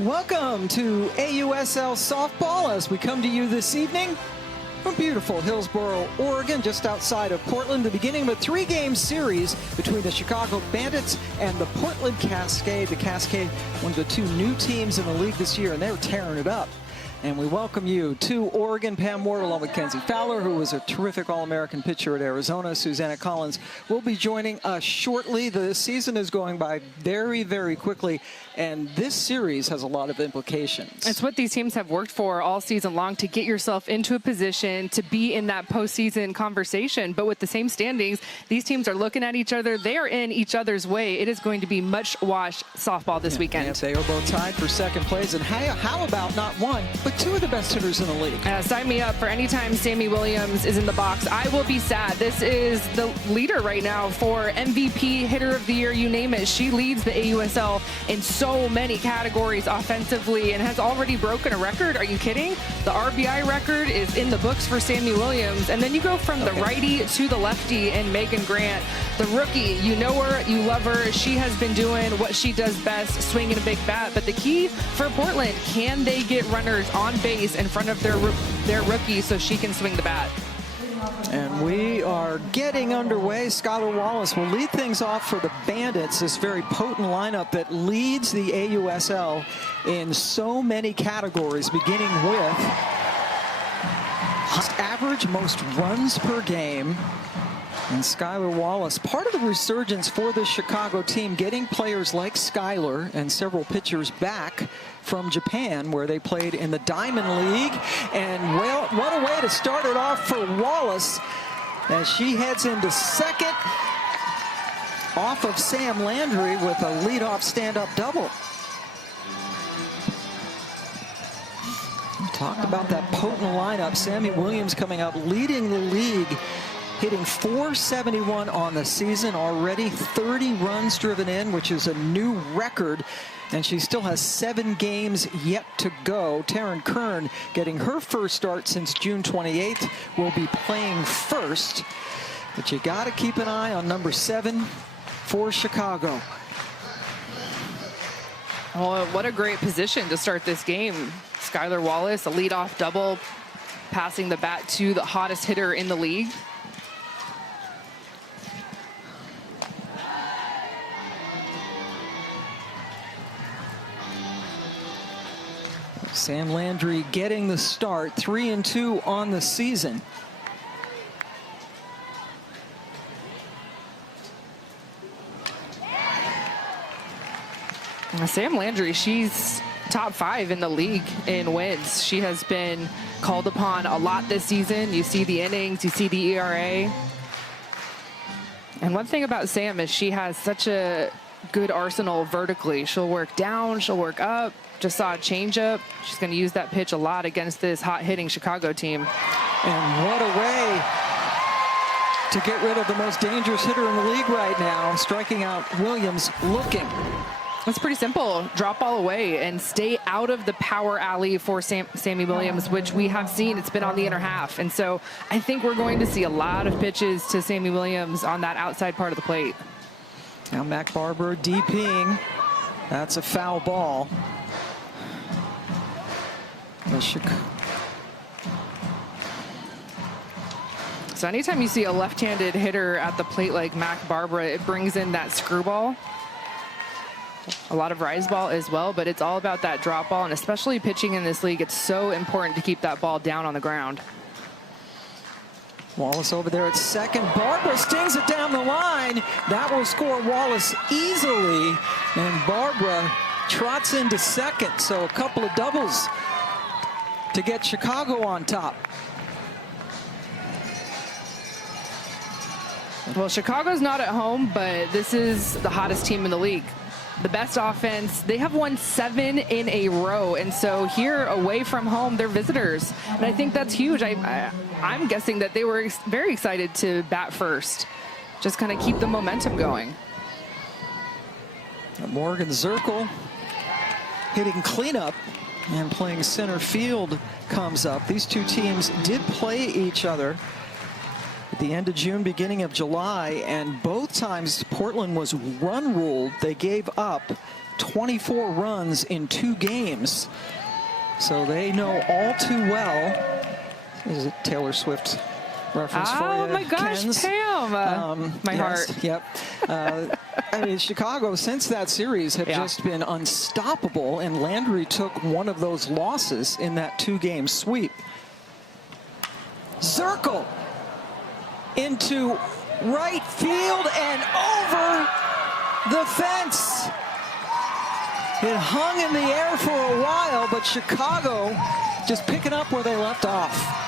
Welcome to AUSL Softball as we come to you this evening from beautiful Hillsboro, Oregon, just outside of Portland, the beginning of a three-game series between the Chicago Bandits and the Portland Cascade. The Cascade, one of the two new teams in the league this year, and they're tearing it up. And we welcome you to Oregon. Pam Ward, along with Kenzie Fowler, who was a terrific All-American pitcher at Arizona. Susanna Collins will be joining us shortly. The season is going by very, very quickly, and this series has a lot of implications. It's what these teams have worked for all season long, to get yourself into a position to be in that postseason conversation. But with the same standings, these teams are looking at each other. They are in each other's way. It is going to be much-watched softball this weekend. Yes, they are both tied for second place. And how about not one, but two of the best hitters in the league? Sign me up for any time Sammy Williams is in the box. I will be sad. This is the leader right now for MVP, hitter of the year, you name it. She leads the AUSL in so many categories offensively and has already broken a record. Are you kidding? The RBI record is in the books for Sammy Williams. And then you go from the righty to the lefty and Megan Grant, the rookie. You know her, you love her. She has been doing what she does best, swinging a big bat. But the key for Portland, can they get runners on base in front of their rookie so she can swing the bat? And we are getting underway. Skylar Wallace will lead things off for the Bandits, this very potent lineup that leads the AUSL in so many categories, beginning with average, most runs per game. And Skylar Wallace, part of the resurgence for the Chicago team, getting players like Skylar and several pitchers back from Japan, where they played in the Diamond League. And well, what a way to start it off for Wallace as she heads into second off of Sam Landry with a leadoff stand-up double. We talked about that potent lineup. Sammy Williams coming up, leading the league, hitting .471 on the season already, 30 runs driven in, which is a new record. And she still has 7 games yet to go. Taryn Kern, getting her first start since June 28th, will be playing first. But you got to keep an eye on number 7 for Chicago. Well, what a great position to start this game. Skylar Wallace, a leadoff double, passing the bat to the hottest hitter in the league. Sam Landry getting the start, 3-2 on the season. Sam Landry, she's top 5 in the league in wins. She has been called upon a lot this season. You see the innings, you see the ERA. And one thing about Sam is she has such a good arsenal vertically. She'll work down, she'll work up. Just saw a changeup. She's going to use that pitch a lot against this hot-hitting Chicago team. And what a way to get rid of the most dangerous hitter in the league right now, striking out Williams looking. It's pretty simple. Drop ball away and stay out of the power alley for Sammy Williams, which we have seen. It's been on the inner half. And so I think we're going to see a lot of pitches to Sammy Williams on that outside part of the plate. Now Mac Barber DPing. That's a foul ball. So anytime you see a left-handed hitter at the plate like Mac Barbara, it brings in that screwball. A lot of rise ball as well, but it's all about that drop ball, and especially pitching in this league, it's so important to keep that ball down on the ground. Wallace over there at second. Barbara stings it down the line. That will score Wallace easily, and Barbara trots into second. So a couple of doubles to get Chicago on top. Well, Chicago's not at home, but this is the hottest team in the league. The best offense. They have won 7 in a row, and so here away from home, they're visitors. And I think that's huge. I'm guessing that they were very excited to bat first. Just kind of keep the momentum going. Morgan Zirkle hitting cleanup and playing center field comes up. These two teams did play each other at the end of June, beginning of July, and both times Portland was run ruled. They gave up 24 runs in 2 games. So they know all too well. This is a Taylor Swift reference for you. Oh my gosh, Kens. Pam. My heart. Yep. I mean, Chicago, since that series, have just been unstoppable, and Landry took one of those losses in that 2-game sweep. Zirkle into right field and over the fence. It hung in the air for a while, but Chicago just picking up where they left off.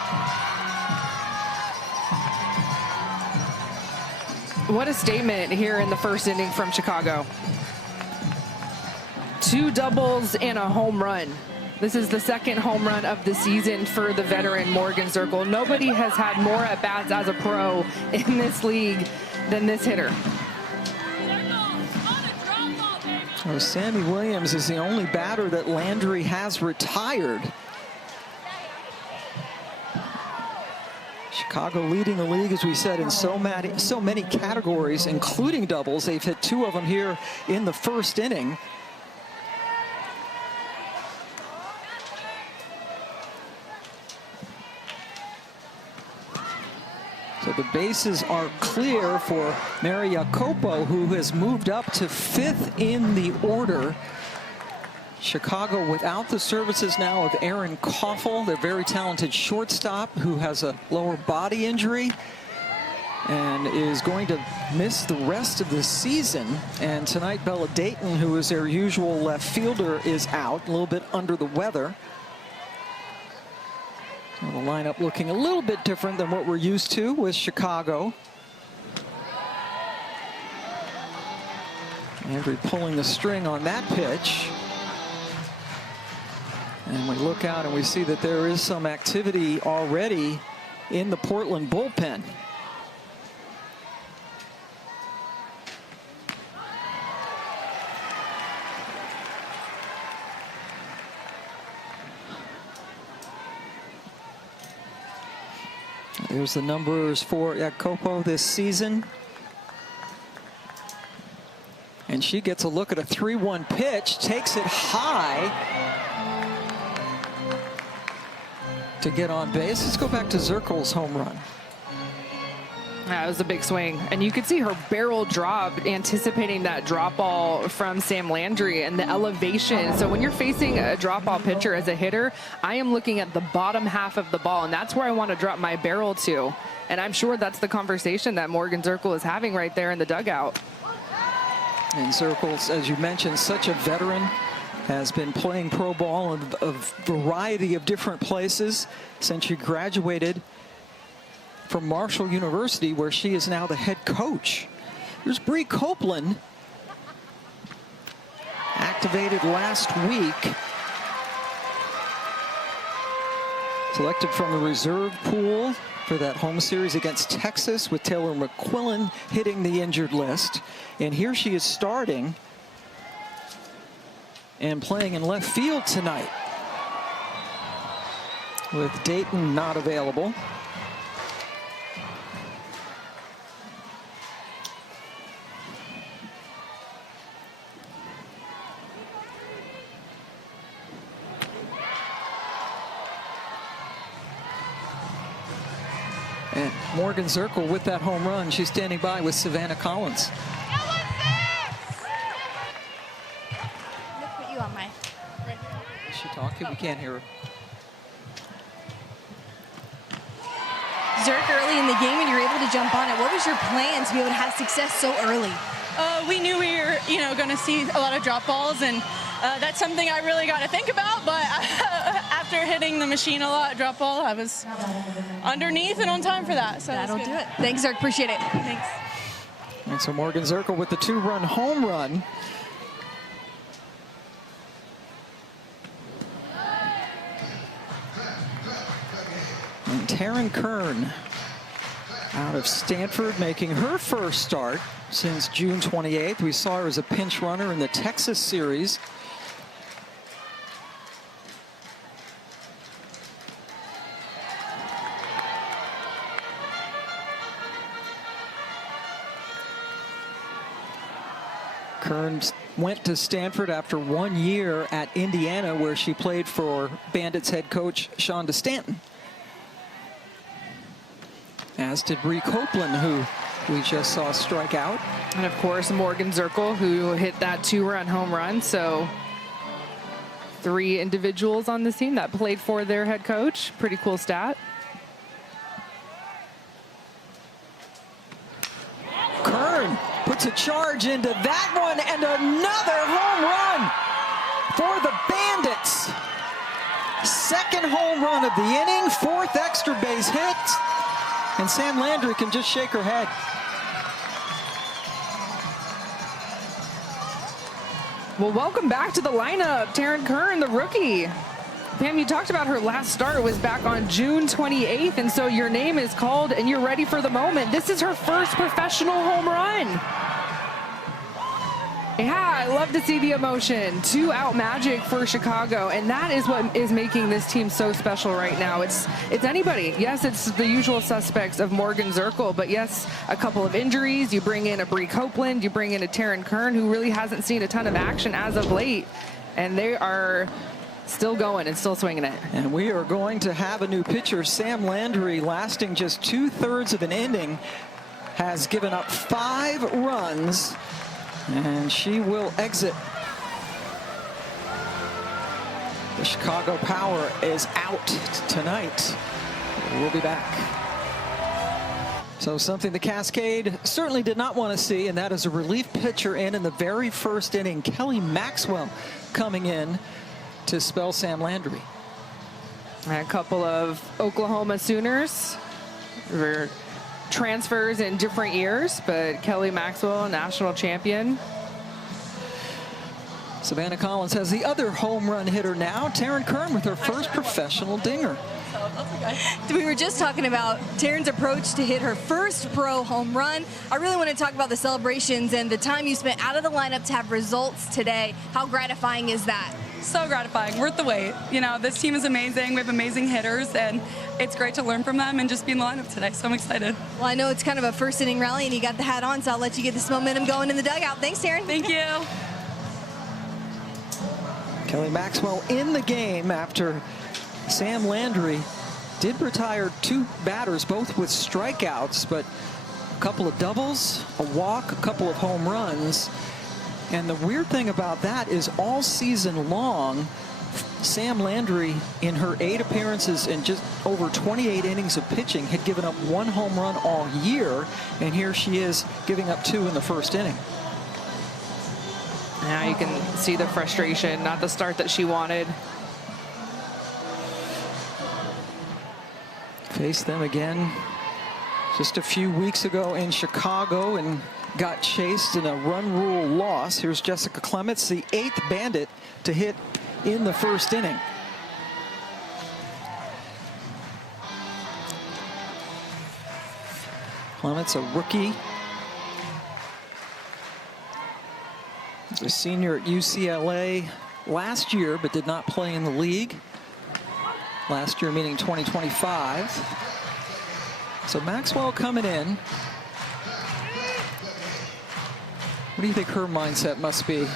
What a statement here in the first inning from Chicago. 2 doubles and a home run. This is the 2nd home run of the season for the veteran Morgan Zirkle. Nobody has had more at-bats as a pro in this league than this hitter. Well, Sammy Williams is the only batter that Landry has retired. Chicago leading the league, as we said, in so many categories, including doubles. They've hit 2 of them here in the first inning. So the bases are clear for Mary Jacopo, who has moved up to 5th in the order. Chicago without the services now of Aaron Koffel, their very talented shortstop, who has a lower body injury and is going to miss the rest of the season. And tonight, Bella Dayton, who is their usual left fielder, is out, a little bit under the weather. So the lineup looking a little bit different than what we're used to with Chicago. Landry pulling the string on that pitch. And we look out and we see that there is some activity already in the Portland bullpen. There's the numbers for Jacopo this season. And she gets a look at a 3-1 pitch, takes it high to get on base. Let's go back to Zirkle's home run. That was a big swing. And you could see her barrel drop, anticipating that drop ball from Sam Landry and the elevation. So when you're facing a drop ball pitcher as a hitter, I am looking at the bottom half of the ball, and that's where I want to drop my barrel to. And I'm sure that's the conversation that Morgan Zirkle is having right there in the dugout. And Zirkle's, as you mentioned, such a veteran, has been playing pro ball in a variety of different places since she graduated from Marshall University, where she is now the head coach. Here's Bree Copeland, activated last week. Selected from the reserve pool for that home series against Texas, with Taylor McQuillan hitting the injured list. And here she is starting and playing in left field tonight, with Dayton not available. And Morgan Zirkle with that home run. She's standing by with Savannah Collins. Look, put you on my. Is she talking? We can't hear her. Zirk, early in the game, and you're able to jump on it. What was your plan to be able to have success so early? We knew we were, going to see a lot of drop balls, and that's something I really got to think about. But after hitting the machine a lot, drop ball, I was underneath and on time for that. So that'll do it. Thanks, Zirk. Appreciate it. Thanks. And so Morgan Zirkle with the 2-run home run. And Taryn Kern out of Stanford, making her first start since June 28th. We saw her as a pinch runner in the Texas series. Kern went to Stanford after 1 year at Indiana, where she played for Bandits head coach Sean DeStanton. As did Bree Copeland, who we just saw strike out. And of course, Morgan Zirkle, who hit that 2-run home run. So 3 individuals on this team that played for their head coach. Pretty cool stat. Kern puts a charge into that one, and another home run for the Bandits. Second home run of the inning, 4th extra base hit, and Sam Landry can just shake her head. Well, welcome back to the lineup, Taryn Kern, the rookie. Pam, you talked about her last start was back on June 28th, and so your name is called and you're ready for the moment. This is her first professional home run. Yeah, I love to see the emotion. 2-out magic for Chicago, and that is what is making this team so special right now. It's anybody. Yes, it's the usual suspects of Morgan Zirkle, but yes, a couple of injuries. You bring in a Bree Copeland, you bring in a Taryn Kern, who really hasn't seen a ton of action as of late, and they are still going and still swinging it. And we are going to have a new pitcher. Sam Landry, lasting just 2/3 of an inning, has given up 5 runs, and she will exit. The Chicago power is out tonight. We'll be back. So something the Cascade certainly did not want to see, and that is a relief pitcher in the very first inning. Kelly Maxwell coming in to spell Sam Landry. And a couple of Oklahoma Sooners were transfers in different years, but Kelly Maxwell, national champion. Savannah Collins has the other home run hitter now, Taryn Kern, with her first professional dinger. We were just talking about Taryn's approach to hit her first pro home run. I really want to talk about the celebrations and the time you spent out of the lineup to have results today. How gratifying is that? So gratifying, worth the wait. You know, this team is amazing. We have amazing hitters, and it's great to learn from them and just be in the lineup today. So I'm excited. Well, I know it's kind of a first inning rally, and you got the hat on, so I'll let you get this momentum going in the dugout. Thanks, Taryn. Thank you. Kelly Maxwell in the game after Sam Landry did retire 2 batters, both with strikeouts, but a couple of doubles, a walk, a couple of home runs. And the weird thing about that is all season long, Sam Landry, in her 8 appearances and just over 28 innings of pitching, had given up 1 home run all year, and here she is giving up 2 in the first inning. Now you can see the frustration, not the start that she wanted. Faced them again just a few weeks ago in Chicago and got chased in a run rule loss. Here's Jessica Clements, the 8th Bandit to hit in the first inning. Clements, a rookie. He's a senior at UCLA last year, but did not play in the league. Last year, meaning 2025. So Maxwell coming in. What do you think her mindset must be?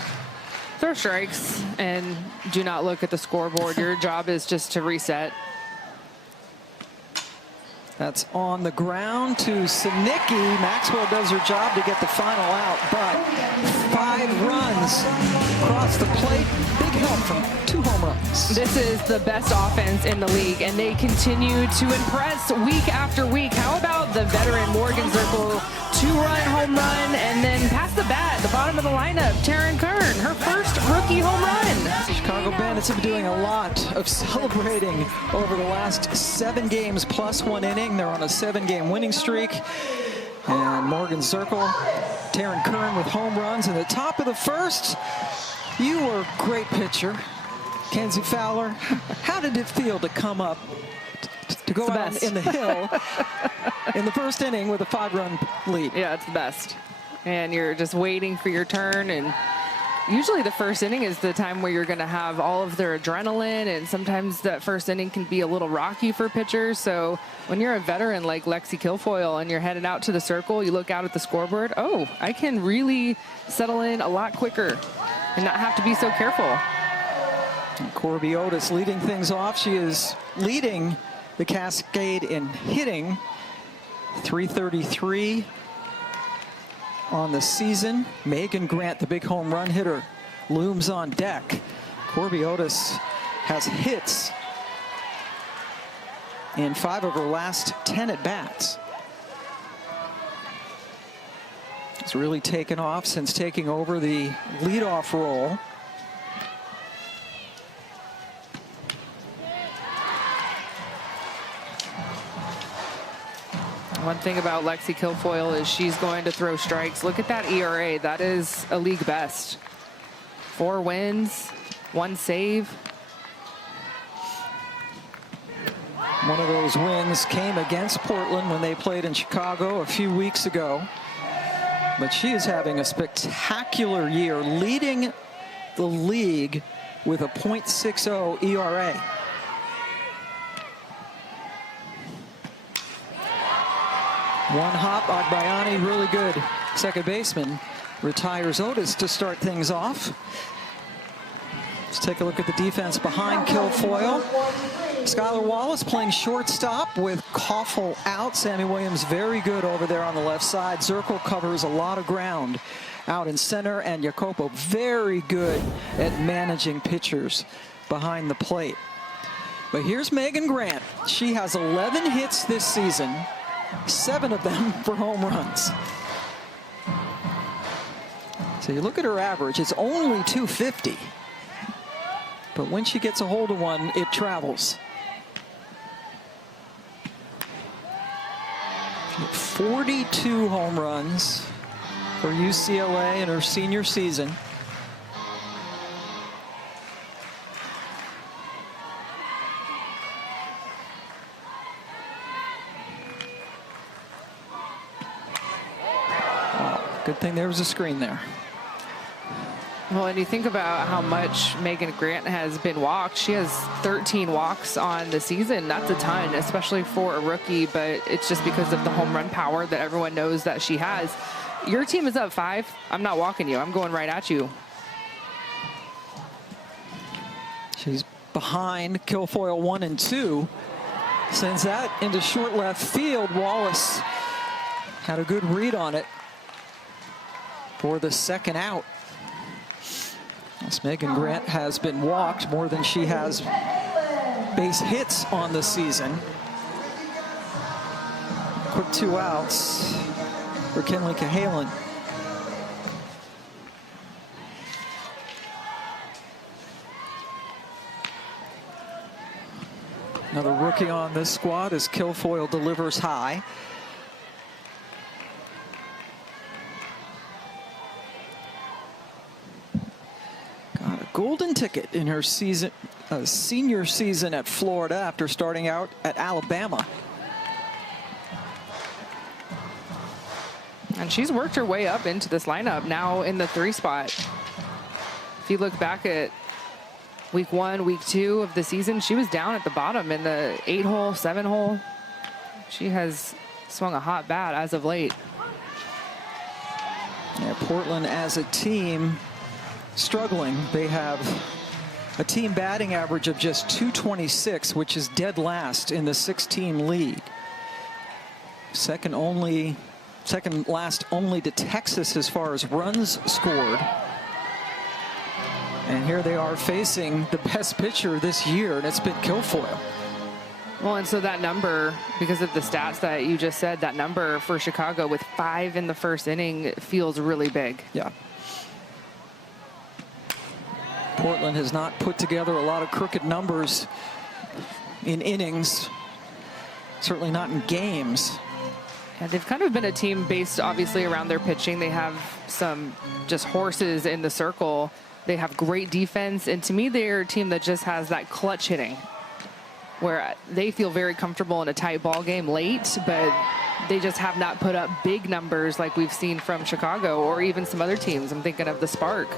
Throw strikes and do not look at the scoreboard. Your job is just to reset. That's on the ground to Sinicki. Maxwell does her job to get the final out, but 5 runs across the plate. Big help from 2 home runs. This is the best offense in the league, and they continue to impress week after week. How about the veteran Morgan Zirkle, 2-run home run, and then past the bat, the bottom of the lineup, Taryn Kern, her first rookie home run. The Chicago Bandits have been doing a lot of celebrating over the last 7 games plus 1 inning. They're on a 7-game winning streak. And Morgan Zirkle, Taryn Kern with home runs in the top of the first. You were a great pitcher, Kenzie Fowler. How did it feel to come up to go out in the hill in the first inning with a 5-run lead? Yeah, it's the best. And you're just waiting for your turn, and usually the first inning is the time where you're going to have all of their adrenaline, and sometimes that first inning can be a little rocky for pitchers. So when you're a veteran like Lexi Kilfoyle and you're headed out to the circle, you look out at the scoreboard, oh, I can really settle in a lot quicker. and not have to be so careful. And Corby Otis leading things off. She is leading the Cascade in hitting, 333 on the season. Megan Grant, the big home run hitter, looms on deck. Corby Otis has hits in 5 of her last 10 at-bats. It's really taken off since taking over the leadoff role. One thing about Lexi Kilfoyle is she's going to throw strikes. Look at that ERA. That is a league best. 4 wins, 1 save. One of those wins came against Portland when they played in Chicago a few weeks ago. But she is having a spectacular year, leading the league with a .60 ERA. One hop, Agbayani, really good second baseman, retires Otis to start things off. Let's take a look at the defense behind Kilfoyle. Skylar Wallace playing shortstop with Koffel out. Sammy Williams very good over there on the left side. Zirkle covers a lot of ground out in center, and Jacopo very good at managing pitchers behind the plate. But here's Megan Grant. She has 11 hits this season, 7 of them for home runs. So you look at her average, it's only 250. But when she gets a hold of one, it travels. 42 home runs for UCLA in her senior season. Wow, good thing there was a screen there. Well, and you think about how much Megan Grant has been walked. She has 13 walks on the season. That's a ton, especially for a rookie, but it's just because of the home run power that everyone knows that she has. Your team is up 5. I'm not walking you. I'm going right at you. She's behind Kilfoyle 1 and 2. Sends that into short left field. Wallace had a good read on it for the second out. As Megan Grant has been walked more than she has base hits on the season. Quick 2 outs for Kenley Cahalan. Another rookie on this squad as Kilfoyle delivers high. Golden ticket in her season, senior season at Florida after starting out at Alabama. And she's worked her way up into this lineup, now in the 3 spot. If you look back at week 1, week 2 of the season, she was down at the bottom in the 8-hole, 7-hole. She has swung a hot bat as of late. Yeah, Portland as a team struggling. They have a team batting average of just .226, which is dead last in the 6-team league. Second last only to Texas as far as runs scored. And here they are facing the best pitcher this year, and it's been Kilfoyle. Well, and so that number, because of the stats that you just said, that number for Chicago with 5 in the first inning feels really big. Yeah. Portland has not put together a lot of crooked numbers in innings, certainly not in games. Yeah, they've kind of been a team based obviously around their pitching. They have some just horses in the circle. They have great defense, and to me they're a team that just has that clutch hitting where they feel very comfortable in a tight ball game late, but they just have not put up big numbers like we've seen from Chicago or even some other teams. I'm thinking of the Spark.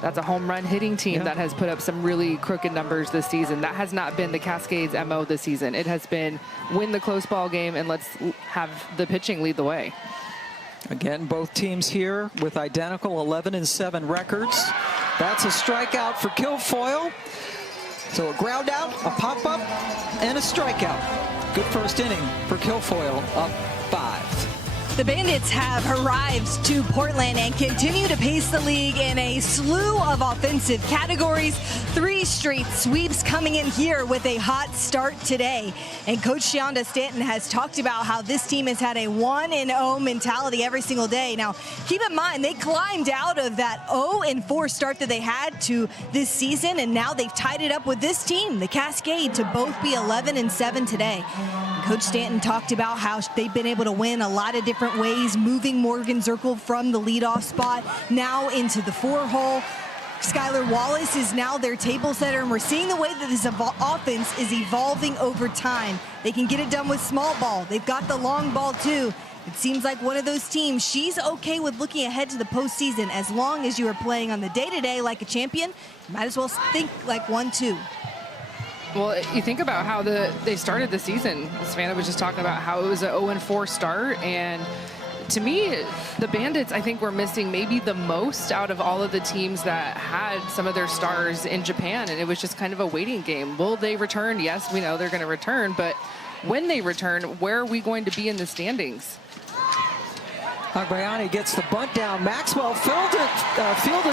That's a home run hitting team that has put up some really crooked numbers this season. That has not been the Cascades' MO this season. It has been win the close ball game and let's have the pitching lead the way. Again, both teams here with identical 11-7 records. That's a strikeout for Kilfoyle. So a ground out, a pop-up, and a strikeout. Good first inning for Kilfoyle, up 5. The Bandits have arrived to Portland and continue to pace the league in a slew of offensive categories. 3 straight sweeps coming in here with a hot start today. And Coach Shonda Stanton has talked about how this team has had a 1-0 mentality every single day. Now, keep in mind, they climbed out of that 0-4 start that they had to this season, and now they've tied it up with this team, the Cascade, to both be 11-7 today. Coach Stanton talked about how they've been able to win a lot of different ways, moving Morgan Zirkle from the leadoff spot now into the 4-hole. Skylar Wallace is now their table setter, and we're seeing the way that this offense is evolving over time. They can get it done with small ball. They've got the long ball too. It seems like one of those teams, she's okay with looking ahead to the postseason as long as you are playing on the day-to-day like a champion. You might as well think like one, too. Well, you think about how they started the season. Savannah was just talking about how it was an 0-4 start, and to me, the Bandits, I think, were missing maybe the most out of all of the teams that had some of their stars in Japan, and it was just kind of a waiting game. Will they return? Yes, we know they're going to return, but when they return, where are we going to be in the standings? Agbayani gets the bunt down. Maxwell fielded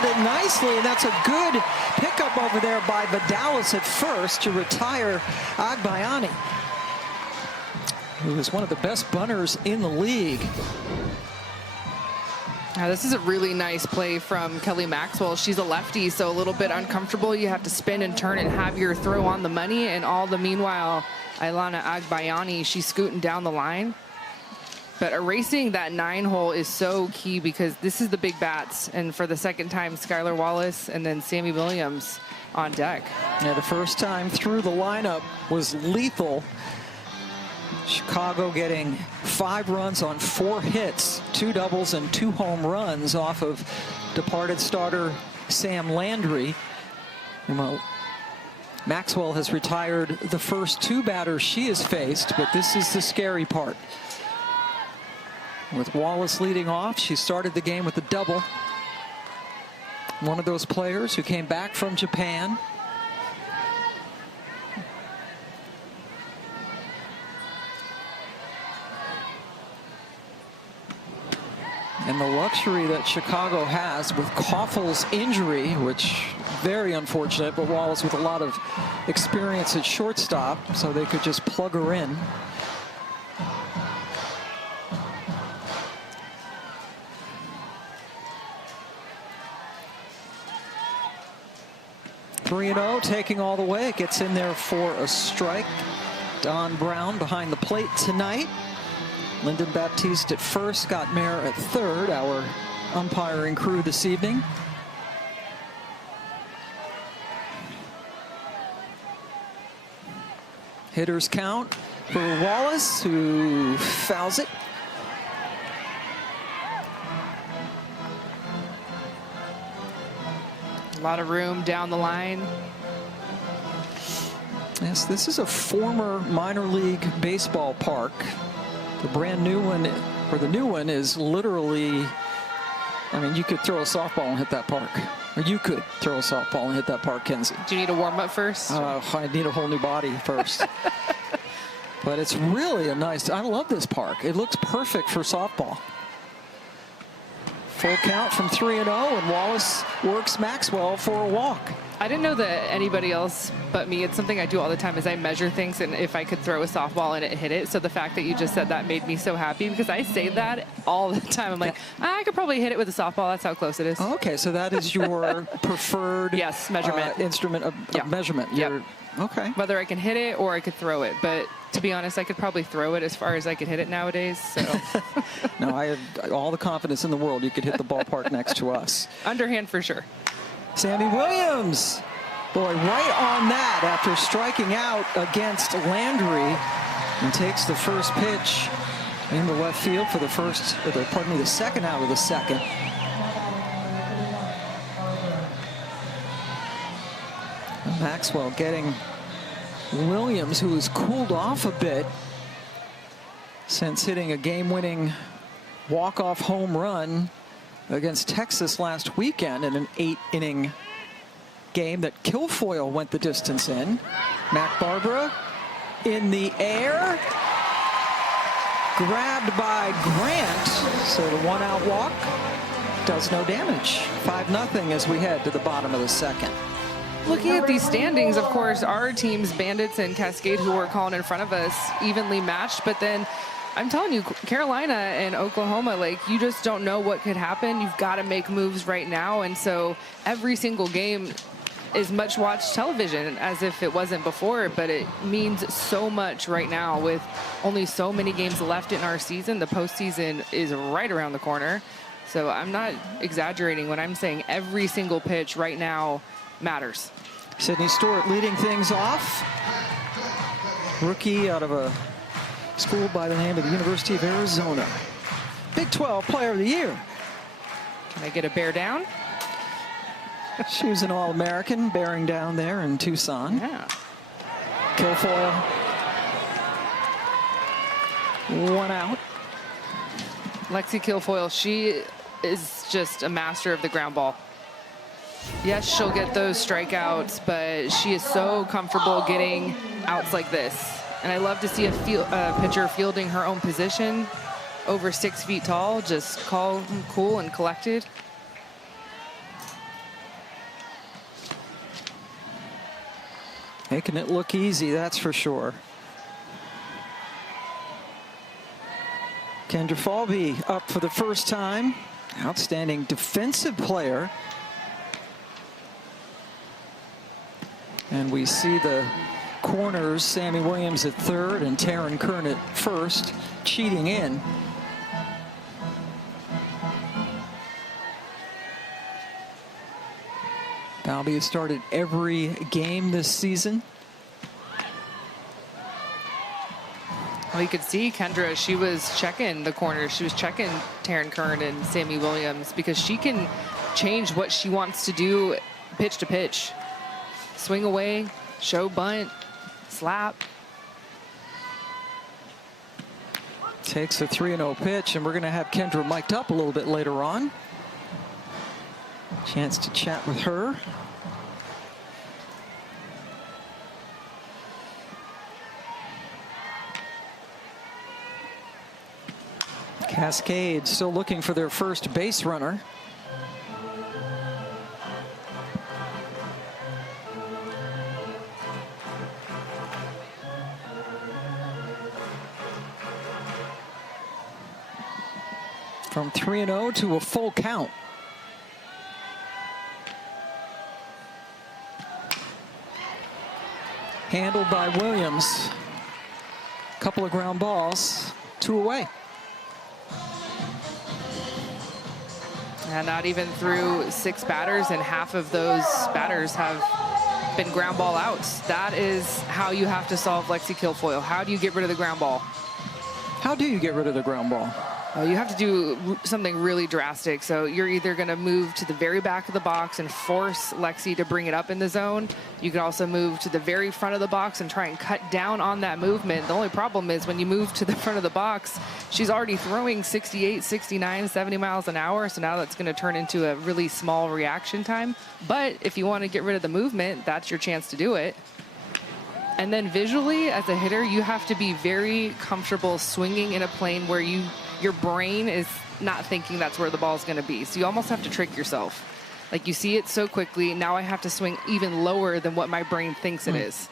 it nicely, and that's a good pickup over there by Vidalis at first to retire Agbayani, who is one of the best bunters in the league. Now, this is a really nice play from Kelly Maxwell. She's a lefty, so a little bit uncomfortable. You have to spin and turn and have your throw on the money, and all the meanwhile, Ailana Agbayani, she's scooting down the line. But erasing that 9-hole is so key because this is the big bats. And for the second time, Skylar Wallace and then Sammy Williams on deck. Yeah, the first time through the lineup was lethal. Chicago getting 5 runs on 4 hits, 2 doubles and 2 home runs off of departed starter Sam Landry. And well, Maxwell has retired the first 2 batters she has faced, but this is the scary part. With Wallace leading off, she started the game with a double. One of those players who came back from Japan. And the luxury that Chicago has with Koffel's injury, which very unfortunate, but Wallace with a lot of experience at shortstop, so they could just plug her in. .3-0, taking all the way. It gets in there for a strike. Don Brown behind the plate tonight. Lyndon Baptiste at first, Scott Mayer at third, our umpiring crew this evening. Hitters count for Wallace, who fouls it. A lot of room down the line. Yes, this is a former minor league baseball park. The brand new one, or the new one, is literally, I mean, you could throw a softball and hit that park. Or you could throw a softball and hit that park, Kenzie. Do you need a warm-up first? I need a whole new body first. But it's really a nice, I love this park. It looks perfect for softball. Full count from 3-0, and Wallace works Maxwell for a walk. I didn't know that anybody else but me, it's something I do all the time, is I measure things, and if I could throw a softball and it hit it. So the fact that you just said that made me so happy, because I say that all the time. I'm like, I could probably hit it with a softball. That's how close it is. Okay, so that is your preferred yes, measurement. Instrument of measurement. Yep. Okay. Whether I can hit it or I could throw it. But to be honest, I could probably throw it as far as I could hit it nowadays. So. No, I have all the confidence in the world you could hit the ballpark next to us. Underhand for sure. Sammy Williams. Boy, right on that after striking out against Landry, and takes the first pitch in the left field for the first, or the second out of the second. And Maxwell getting Williams, who has cooled off a bit since hitting a game-winning walk-off home run against Texas last weekend in an 8-inning game that Kilfoyle went the distance in. Matt Barbara in the air. Grabbed by Grant. So the 1-out walk does no damage. 5-0 as we head to the bottom of the second. Looking at these standings, of course, our teams, Bandits and Cascade, who were calling in front of us, evenly matched. But then I'm telling you, Carolina and Oklahoma, like, you just don't know what could happen. You've got to make moves right now. And so every single game is much watched television, as if it wasn't before, but it means so much right now with only so many games left in our season. The postseason is right around the corner. So I'm not exaggerating when I'm saying every single pitch right now matters. Sydney Stewart leading things off. Rookie out of a school by the name of the University of Arizona. Big 12 Player of the Year. Can I get a bear down? She was an All-American bearing down there in Tucson. Yeah. Kilfoyle. 1 out. Lexi Kilfoyle, she is just a master of the ground ball. Yes, she'll get those strikeouts, but she is so comfortable getting outs like this. And I love to see a pitcher fielding her own position over 6 feet tall, just calm, cool, and collected. Making it look easy, that's for sure. Kendra Falvey up for the first time. Outstanding defensive player. And we see the corners, Sammy Williams at third and Taryn Kern at first, cheating in. Falvey has started every game this season. Well, you could see Kendra, she was checking the corners. She was checking Taryn Kern and Sammy Williams because she can change what she wants to do pitch to pitch. Swing away, show bunt, slap. Takes a 3-0 pitch, and we're going to have Kendra mic'd up a little bit later on. Chance to chat with her. Cascade still looking for their first base runner. From 3-0 to a full count. Handled by Williams. Couple of ground balls, 2 away. And not even through 6 batters, and half of those batters have been ground ball outs. That is how you have to solve Lexi Kilfoyle. How do you get rid of the ground ball? How do you get rid of the ground ball? You have to do something really drastic. So you're either going to move to the very back of the box and force Lexi to bring it up in the zone. You can also move to the very front of the box and try and cut down on that movement. The only problem is when you move to the front of the box, she's already throwing 68, 69, 70 miles an hour. So now that's going to turn into a really small reaction time. But if you want to get rid of the movement, that's your chance to do it. And then visually, as a hitter, you have to be very comfortable swinging in a plane where your brain is not thinking that's where the ball is going to be. So you almost have to trick yourself. Like, you see it so quickly, now I have to swing even lower than what my brain thinks it is.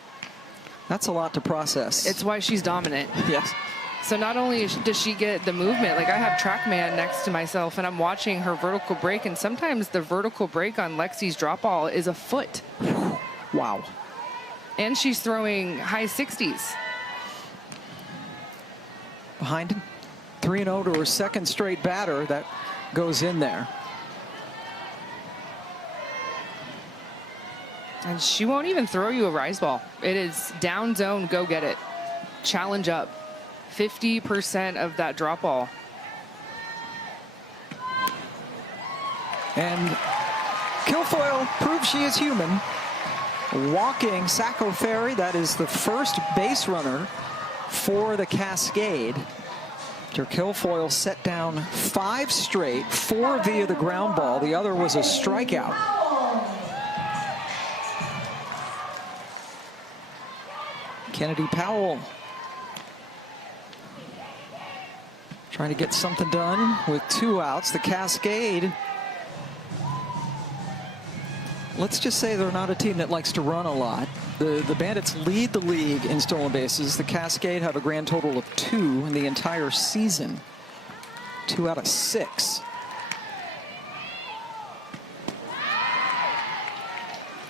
That's a lot to process. It's why she's dominant. Yes. So not only does she get the movement, like I have TrackMan next to myself and I'm watching her vertical break, and sometimes the vertical break on Lexi's drop ball is a foot. Wow. And she's throwing high 60s. Behind him. 3-0 to her second straight batter. That goes in there. And she won't even throw you a rise ball. It is down zone, go get it. Challenge up. 50% of that drop ball. And Kilfoyle proves she is human. Walking Saco Ferry, that is the first base runner for the Cascade. After Kilfoyle set down 5 straight, 4 via the ground ball. The other was a strikeout. Kennedy Powell trying to get something done with 2 outs. The Cascade, let's just say they're not a team that likes to run a lot. The Bandits lead the league in stolen bases. The Cascade have a grand total of 2 in the entire season. 2 out of 6.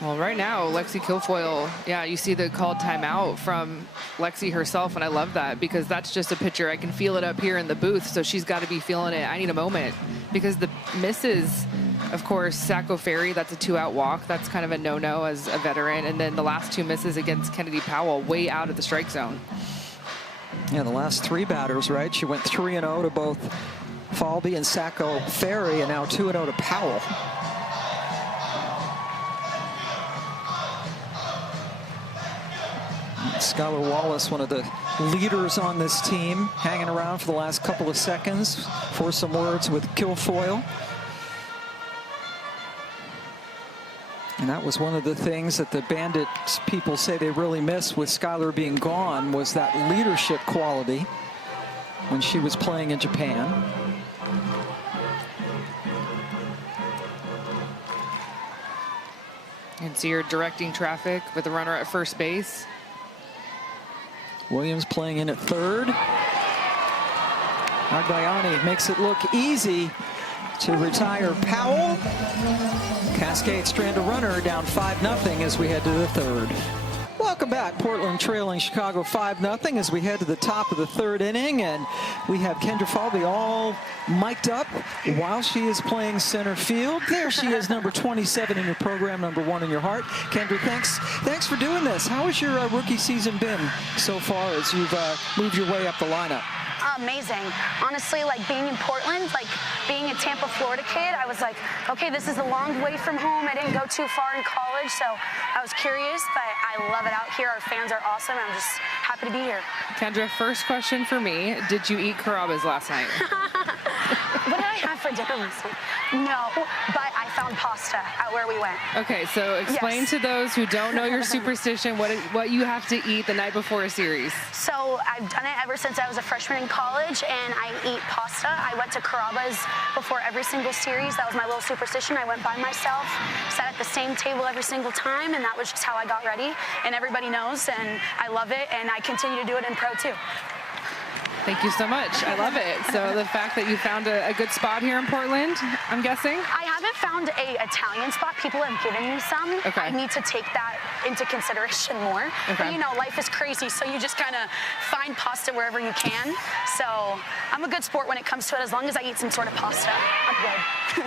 Well, right now, Lexi Kilfoyle, yeah, you see the called timeout from Lexi herself, and I love that because that's just a pitcher. I can feel it up here in the booth, so she's got to be feeling it. I need a moment because the misses, of course, Sacco Ferry, that's a 2-out walk. That's kind of a no-no as a veteran. And then the last 2 misses against Kennedy Powell, way out of the strike zone. Yeah, the last 3 batters, right? She went 3-0 to both Falby and Sacco Ferry, and now 2-0 to Powell. Skylar Wallace, one of the leaders on this team, hanging around for the last couple of seconds for some words with Kilfoyle. And that was one of the things that the Bandits people say they really miss with Skylar being gone, was that leadership quality when she was playing in Japan. And so you're directing traffic with the runner at first base. Williams playing in at third. Agbayani makes it look easy to retire Powell. Cascade strand a runner down 5-0 as we head to the third. Welcome back. Portland trailing Chicago 5-0 as we head to the top of the third inning, and we have Kendra Falby all mic'd up while she is playing center field. There she is, number 27 in your program, number 1 in your heart. Kendra, thanks for doing this. How has your rookie season been so far as you've moved your way up the lineup? Amazing. Honestly, like being in Portland, like being a Tampa, Florida kid, I was like, okay, this is a long way from home. I didn't go too far in college, so I was curious, but I love it out here. Our fans are awesome. I'm just happy to be here. Kendra, first question for me. Did you eat Carrabba's last night? What did I have for dinner last night? No, but I found pasta at where we went. Okay, so explain to those who don't know your superstition what you have to eat the night before a series. So I've done it ever since I was a freshman in college, and I eat pasta. I went to Carrabba's before every single series. That was my little superstition. I went by myself, sat at the same table every single time, and that was just how I got ready. And everybody knows, and I love it, and I continue to do it in pro too. Thank you so much. I love it. So the fact that you found a good spot here in Portland, I'm guessing? I haven't found an Italian spot. People have given me some. Okay. I need to take that into consideration more. Okay. But you know, life is crazy, so you just kind of find pasta wherever you can. So I'm a good sport when it comes to it. As long as I eat some sort of pasta, I'm good.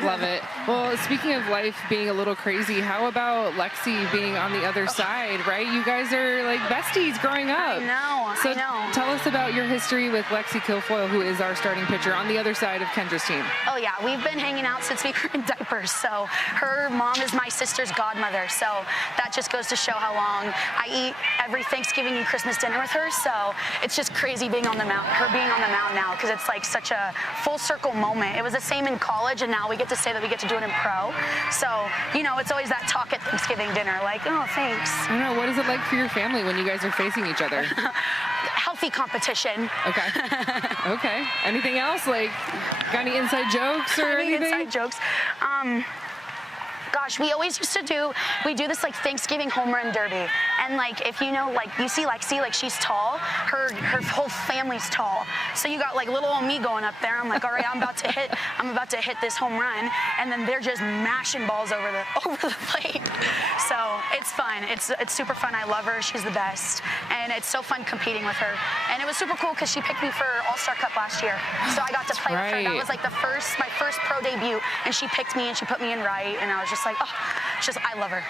Love it. Well, speaking of life being a little crazy, how about Lexi being on the other side, right? You guys are like besties growing up. I know, so I know. Tell us about your history with Lexi Kilfoyle, who is our starting pitcher on the other side of Kendra's team. Oh yeah, we've been hanging out since we were in diapers. So her mom is my sister's godmother. So that just goes to show how long I eat every Thanksgiving and Christmas dinner with her. So it's just crazy being on the mound, her being on the mound now, because it's like such a full circle moment. It was the same in college, and now we get to say that we get to do it in pro. So, you know, it's always that talk at Thanksgiving dinner, like, oh, thanks. I don't know, what is it like for your family when you guys are facing each other? Healthy competition. Okay. Okay. Anything else? Like, got any inside jokes or anything? Inside jokes. Gosh, we always used to do this like Thanksgiving home run derby. And like, if you know, like you see Lexi, like she's tall, her whole family's tall. So you got like little old me going up there. I'm like, all right, I'm about to hit this home run. And then they're just mashing balls over the plate. So it's fun. It's super fun. I love her. She's the best. And it's so fun competing with her. And it was super cool because she picked me for All-Star Cup last year. So I got to play with her. That was like my first pro debut. And she picked me and she put me in right. And I was just like, oh, I love her.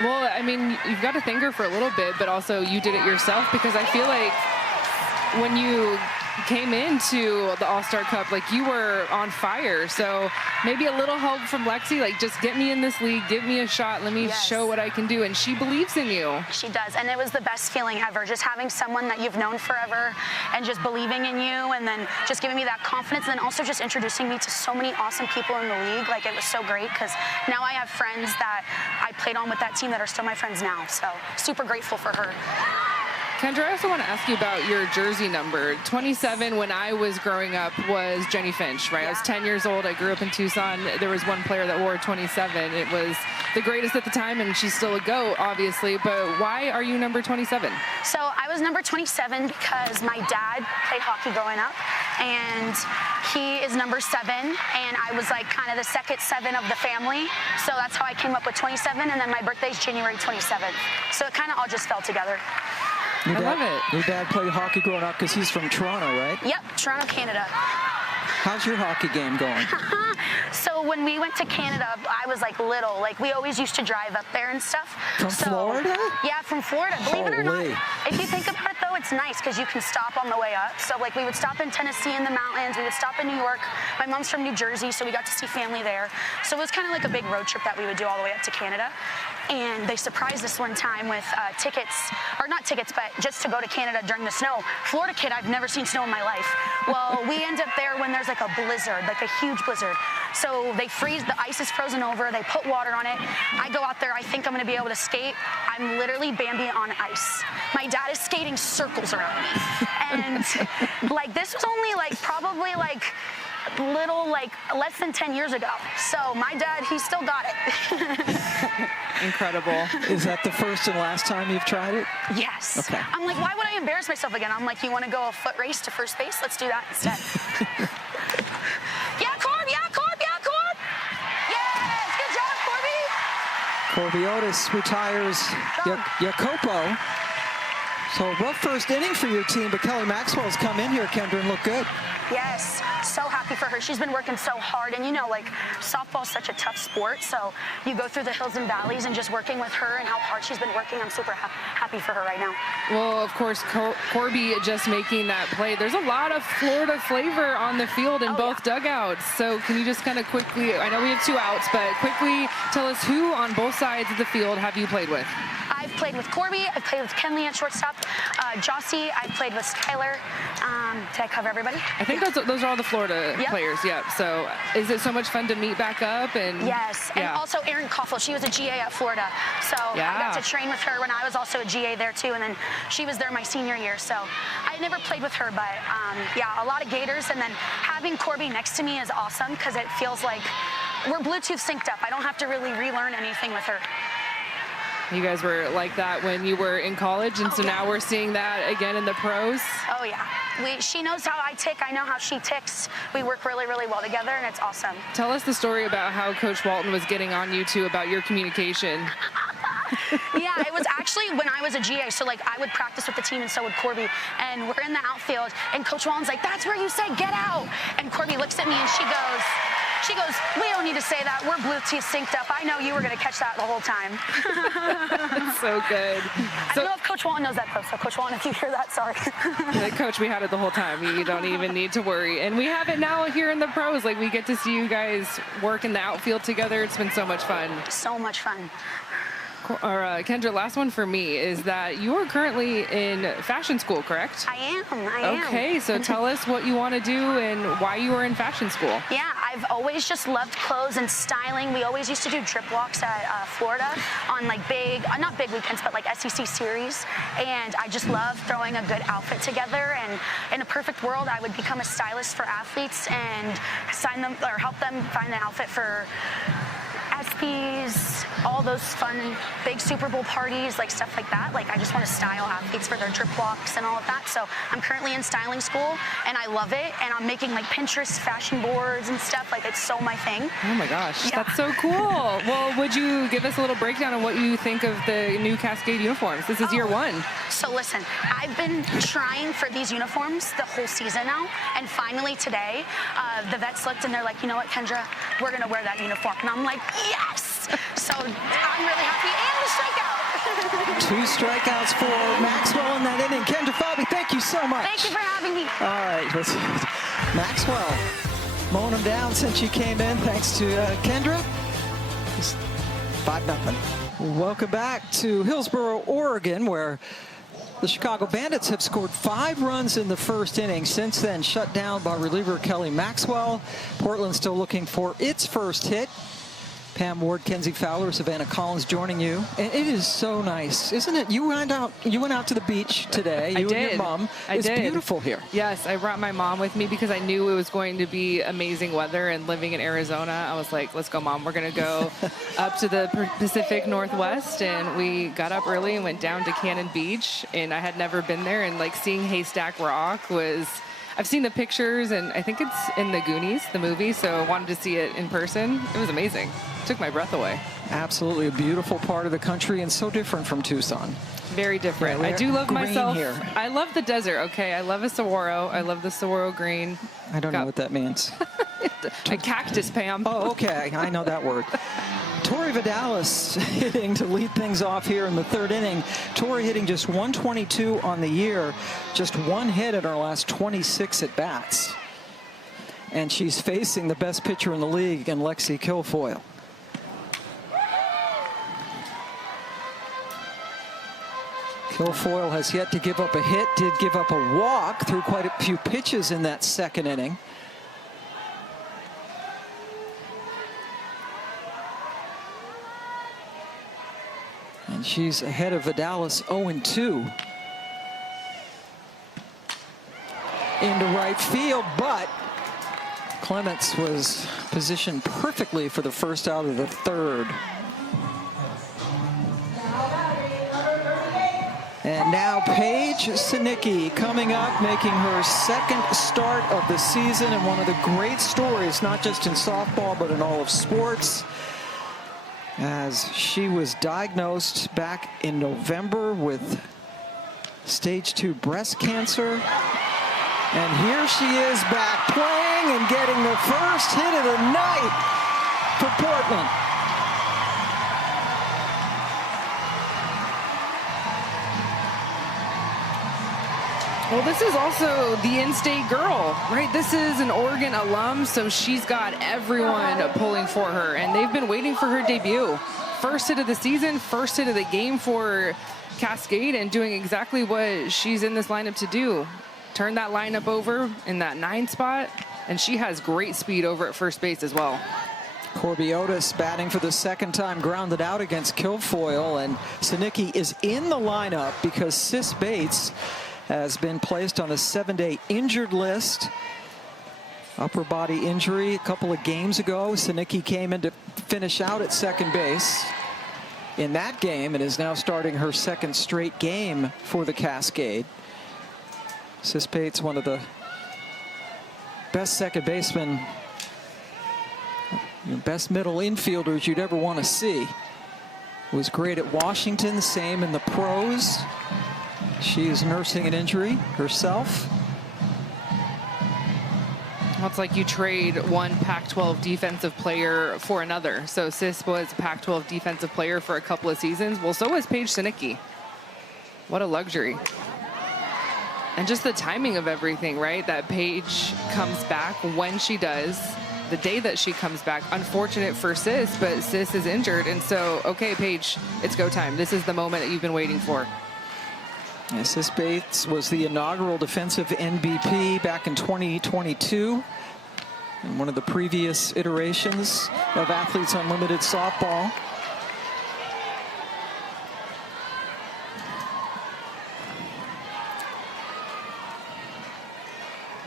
Well, I mean, you've got to thank her for a little bit, but also you did it yourself, because I feel like when you came into the All-Star Cup, like you were on fire. So maybe a little help from Lexi, like just get me in this league, give me a shot, let me show what I can do. And she believes in you. She does. And it was the best feeling ever, just having someone that you've known forever and just believing in you, and then just giving me that confidence, and then also just introducing me to so many awesome people in the league. Like, it was so great, because now I have friends that I played on with that team that are still my friends now. So super grateful for her. Kendra, I also want to ask you about your jersey number. 27, when I was growing up, was Jenny Finch, right? I was 10 years old. I grew up in Tucson. There was one player that wore 27. It was the greatest at the time, and she's still a GOAT, obviously. But why are you number 27? So I was number 27 because my dad played hockey growing up, and he is number 7, and I was like kind of the second 7 of the family. So that's how I came up with 27, and then my birthday's January 27th. So it kind of all just fell together. I love it. Your dad played hockey growing up because he's from Toronto, right? Yep, Toronto, Canada. How's your hockey game going? So when we went to Canada, I was like little. Like we always used to drive up there and stuff. From Florida? Yeah, from Florida. Believe it or not. Holy. If you think about it though, it's nice because you can stop on the way up. So like we would stop in Tennessee in the mountains. We would stop in New York. My mom's from New Jersey, so we got to see family there. So it was kind of like a big road trip that we would do all the way up to Canada. And they surprised us one time with tickets, or not tickets, but just to go to Canada during the snow. Florida kid, I've never seen snow in my life. Well, we end up there when there's like a blizzard, like a huge blizzard. So they freeze, the ice is frozen over, they put water on it. I go out there, I think I'm gonna be able to skate. I'm literally Bambi on ice. My dad is skating circles around me. And like this was only like probably like little, like less than 10 years ago. So my dad, he still got it. Incredible. Is that the first and last time you've tried it? Yes. Okay. I'm like, why would I embarrass myself again? I'm like, you want to go a foot race to first base? Let's do that instead. Yeah, Corb, yeah, Corb, yeah, Corb. Yes, good job, Corby. Corby Otis retires Jacopo. So rough first inning for your team, but Kelly Maxwell's come in here, Kendra, and look good. Yes, so happy for her. She's been working so hard, and you know, like softball's such a tough sport, so you go through the hills and valleys, and just working with her and how hard she's been working, I'm super happy for her right now. Well, of course, Corby just making that play. There's a lot of Florida flavor on the field in both dugouts. So can you just kind of quickly, I know we have 2 outs, but quickly tell us who on both sides of the field have you played with? I've played with Corby, I've played with Kenley at shortstop, Jossie, I've played with Skylar. Did I cover everybody? I think those are all the Florida players, yep. So is it so much fun to meet back up? And yes, and also Erin Koffel, she was a GA at Florida. So I got to train with her when I was also a GA there too, and then she was there my senior year. So I never played with her, but yeah, a lot of Gators, and then having Corby next to me is awesome because it feels like we're Bluetooth synced up. I don't have to really relearn anything with her. You guys were like that when you were in college, and so now we're seeing that again in the pros. Oh yeah, she knows how I tick, I know how she ticks. We work really, really well together, and it's awesome. Tell us the story about how Coach Walton was getting on you two about your communication. Yeah, it was actually when I was a GA, so like I would practice with the team and so would Corby, and we're in the outfield, and Coach Walton's like, that's where you say get out, and Corby looks at me and she goes, we don't need to say that, we're Bluetooth synced up. I know you were going to catch that the whole time. That's so good. I don't know if Coach Walton knows that, though, so Coach Walton, if you hear that, sorry. Coach, we had it the whole time. You don't even need to worry. And we have it now here in the pros. Like, we get to see you guys work in the outfield together. It's been so much fun. So much fun. Kendra, last one for me is that you are currently in fashion school, correct? I am. Okay, so tell us what you want to do and why you are in fashion school. Yeah, I've always just loved clothes and styling. We always used to do drip walks at Florida on like big, not big weekends, but like SEC series. And I just love throwing a good outfit together. And in a perfect world, I would become a stylist for athletes and sign them or help them find an outfit for ESPYs, all those fun big Super Bowl parties, like stuff like that. Like I just want to style athletes for their drip walks and all of that. So I'm currently in styling school and I love it. And I'm making like Pinterest fashion boards and stuff. Like it's so my thing. Oh my gosh, yeah. That's so cool. Well, would you give us a little breakdown on what you think of the new Cascade uniforms? This is year 1. So listen, I've been trying for these uniforms the whole season now. And finally today, the vets looked and they're like, you know what, Kendra, we're going to wear that uniform. And I'm like, yes! So I'm really happy. And the strikeout. 2 strikeouts for Maxwell in that inning. Kendra Falvey, thank you so much. Thank you for having me. All right, Maxwell mowing him down since she came in. Thanks to Kendra. It's 5-0. Welcome back to Hillsboro, Oregon, where the Chicago Bandits have scored 5 runs in the first inning. Since then, shut down by reliever Kelly Maxwell. Portland still looking for its first hit. Pam Ward, Kenzie Fowler, Savannah Collins joining you. And it is so nice, isn't it? You went out to the beach today. You and your mom. It's beautiful here. Yes, I brought my mom with me because I knew it was going to be amazing weather, and living in Arizona, I was like, let's go, Mom. We're going to go up to the Pacific Northwest, and we got up early and went down to Cannon Beach, and I had never been there, and like seeing Haystack Rock was... I've seen the pictures, and I think it's in the Goonies, the movie, so I wanted to see it in person. It was amazing. It took my breath away. Absolutely a beautiful part of the country and so different from Tucson. Very different. Yeah, I do love myself. Here. I love the desert, okay? I love a saguaro. I love the saguaro green. I don't know what that means. A cactus, Pam. Oh, okay. I know that word. Tori Vidalis hitting to lead things off here in the third inning. Tori hitting just 122 on the year, just one hit in her last 26 at bats. And she's facing the best pitcher in the league in Lexi Kilfoyle. Kilfoyle has yet to give up a hit, did give up a walk through quite a few pitches in that second inning. And she's ahead of Vidalis 0-2. Into right field, but Clements was positioned perfectly for the first out of the third. And now Paige Sinicki coming up, making her second start of the season, and one of the great stories, not just in softball, but in all of sports, as she was diagnosed back in November with stage 2 breast cancer. And here she is back playing and getting the first hit of the night for Portland. Well, this is also the in-state girl, right? This is an Oregon alum, so she's got everyone pulling for her, and they've been waiting for her debut. First hit of the season, first hit of the game for Cascade, and doing exactly what she's in this lineup to do. Turn that lineup over in that 9 spot, and she has great speed over at first base as well. Corby Otis batting for the second time, grounded out against Kilfoyle, and Sinicki is in the lineup because Sis Bates has been placed on a 7-day injured list. Upper body injury a couple of games ago. Sinicki came in to finish out at second base in that game and is now starting her second straight game for the Cascade. Sis Bates, one of the best second basemen, best middle infielders you'd ever want to see. Was great at Washington, same in the pros. She is nursing an injury herself. Well, it's like you trade one Pac-12 defensive player for another. So Sis was a Pac-12 defensive player for a couple of seasons. Well, so was Paige Sinicki. What a luxury. And just the timing of everything, right? That Paige comes back when she does, the day that she comes back. Unfortunate for Sis, but Sis is injured. And so, okay, Paige, it's go time. This is the moment that you've been waiting for. Yeah, Sis Bates was the inaugural defensive MVP back in 2022. In one of the previous iterations of Athletes Unlimited softball.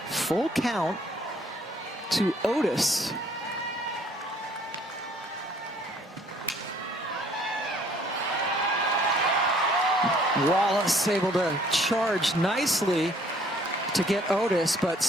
Full count to Otis. Wallace able to charge nicely to get Otis, but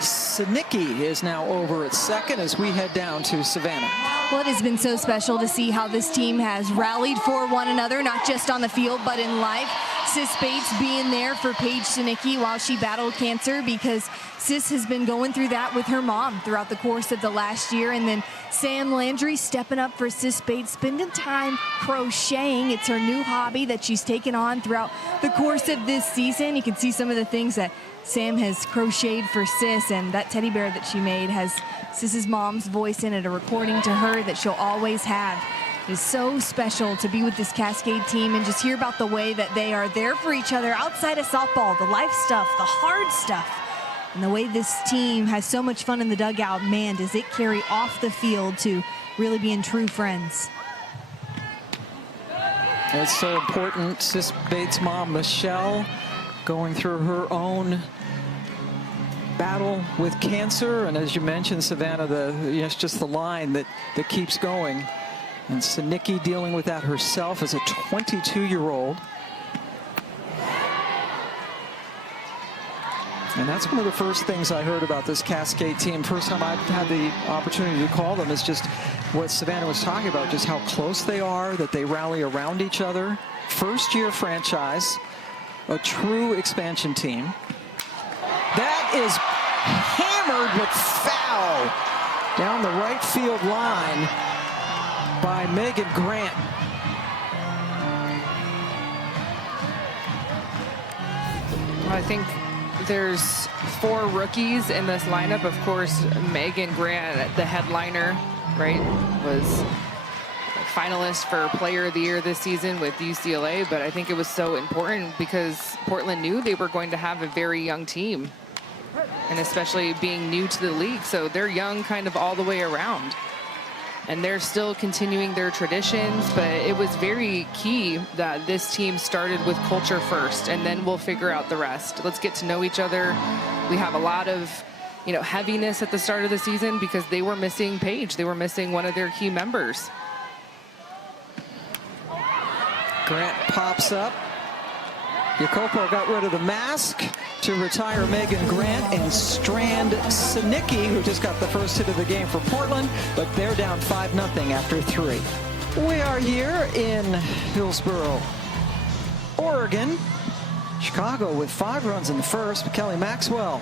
Sinicki is now over at second as we head down to Savannah. Well, it has been so special to see how this team has rallied for one another, not just on the field, but in life. Sis Bates being there for Paige Sinicki while she battled cancer, because Sis has been going through that with her mom throughout the course of the last year. And then Sam Landry stepping up for Sis Bates, spending time crocheting. It's her new hobby that she's taken on throughout the course of this season. You can see some of the things that Sam has crocheted for Sis, and that teddy bear that she made has Sis's mom's voice in it, a recording to her that she'll always have. It is so special to be with this Cascade team and just hear about the way that they are there for each other outside of softball, the life stuff, the hard stuff, and the way this team has so much fun in the dugout. Man, does it carry off the field to really being true friends. It's so important. Sis Bates' mom, Michelle, going through her own battle with cancer. And as you mentioned, Savannah, it's just the line that keeps going. And Sinicki dealing with that herself as a 22-year-old. And that's one of the first things I heard about this Cascade team. First time I've had the opportunity to call them is just what Savannah was talking about, just how close they are, that they rally around each other. First-year franchise, a true expansion team. That is hammered with foul down the right field line by Megan Grant. I think there's 4 rookies in this lineup. Of course, Megan Grant, the headliner, right, was a finalist for Player of the Year this season with UCLA. But I think it was so important because Portland knew they were going to have a very young team, and especially being new to the league. So they're young kind of all the way around. And they're still continuing their traditions, but it was very key that this team started with culture first, and then we'll figure out the rest. Let's get to know each other. We have a lot of, heaviness at the start of the season because they were missing Paige. They were missing one of their key members. Grant pops up. Jacopo got rid of the mask to retire Megan Grant and strand Sinicki, who just got the first hit of the game for Portland, but they're down 5-0 after 3. We are here in Hillsboro, Oregon. Chicago with 5 runs in the first, but Kelly Maxwell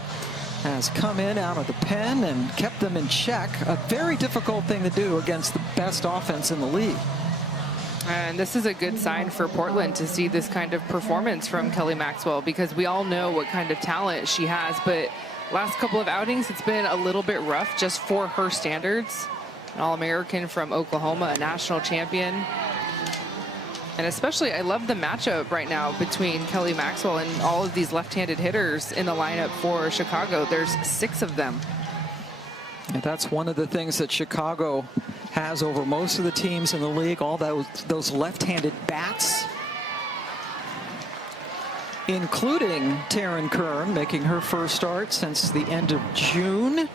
has come in out of the pen and kept them in check. A very difficult thing to do against the best offense in the league. And this is a good sign for Portland to see this kind of performance from Kelly Maxwell, because we all know what kind of talent she has, but last couple of outings, it's been a little bit rough just for her standards. An All-American from Oklahoma, a national champion. And especially, I love the matchup right now between Kelly Maxwell and all of these left-handed hitters in the lineup for Chicago. There's 6 of them. And that's one of the things that Chicago has over most of the teams in the league, all those left-handed bats, including Taryn Kern, making her first start since the end of June.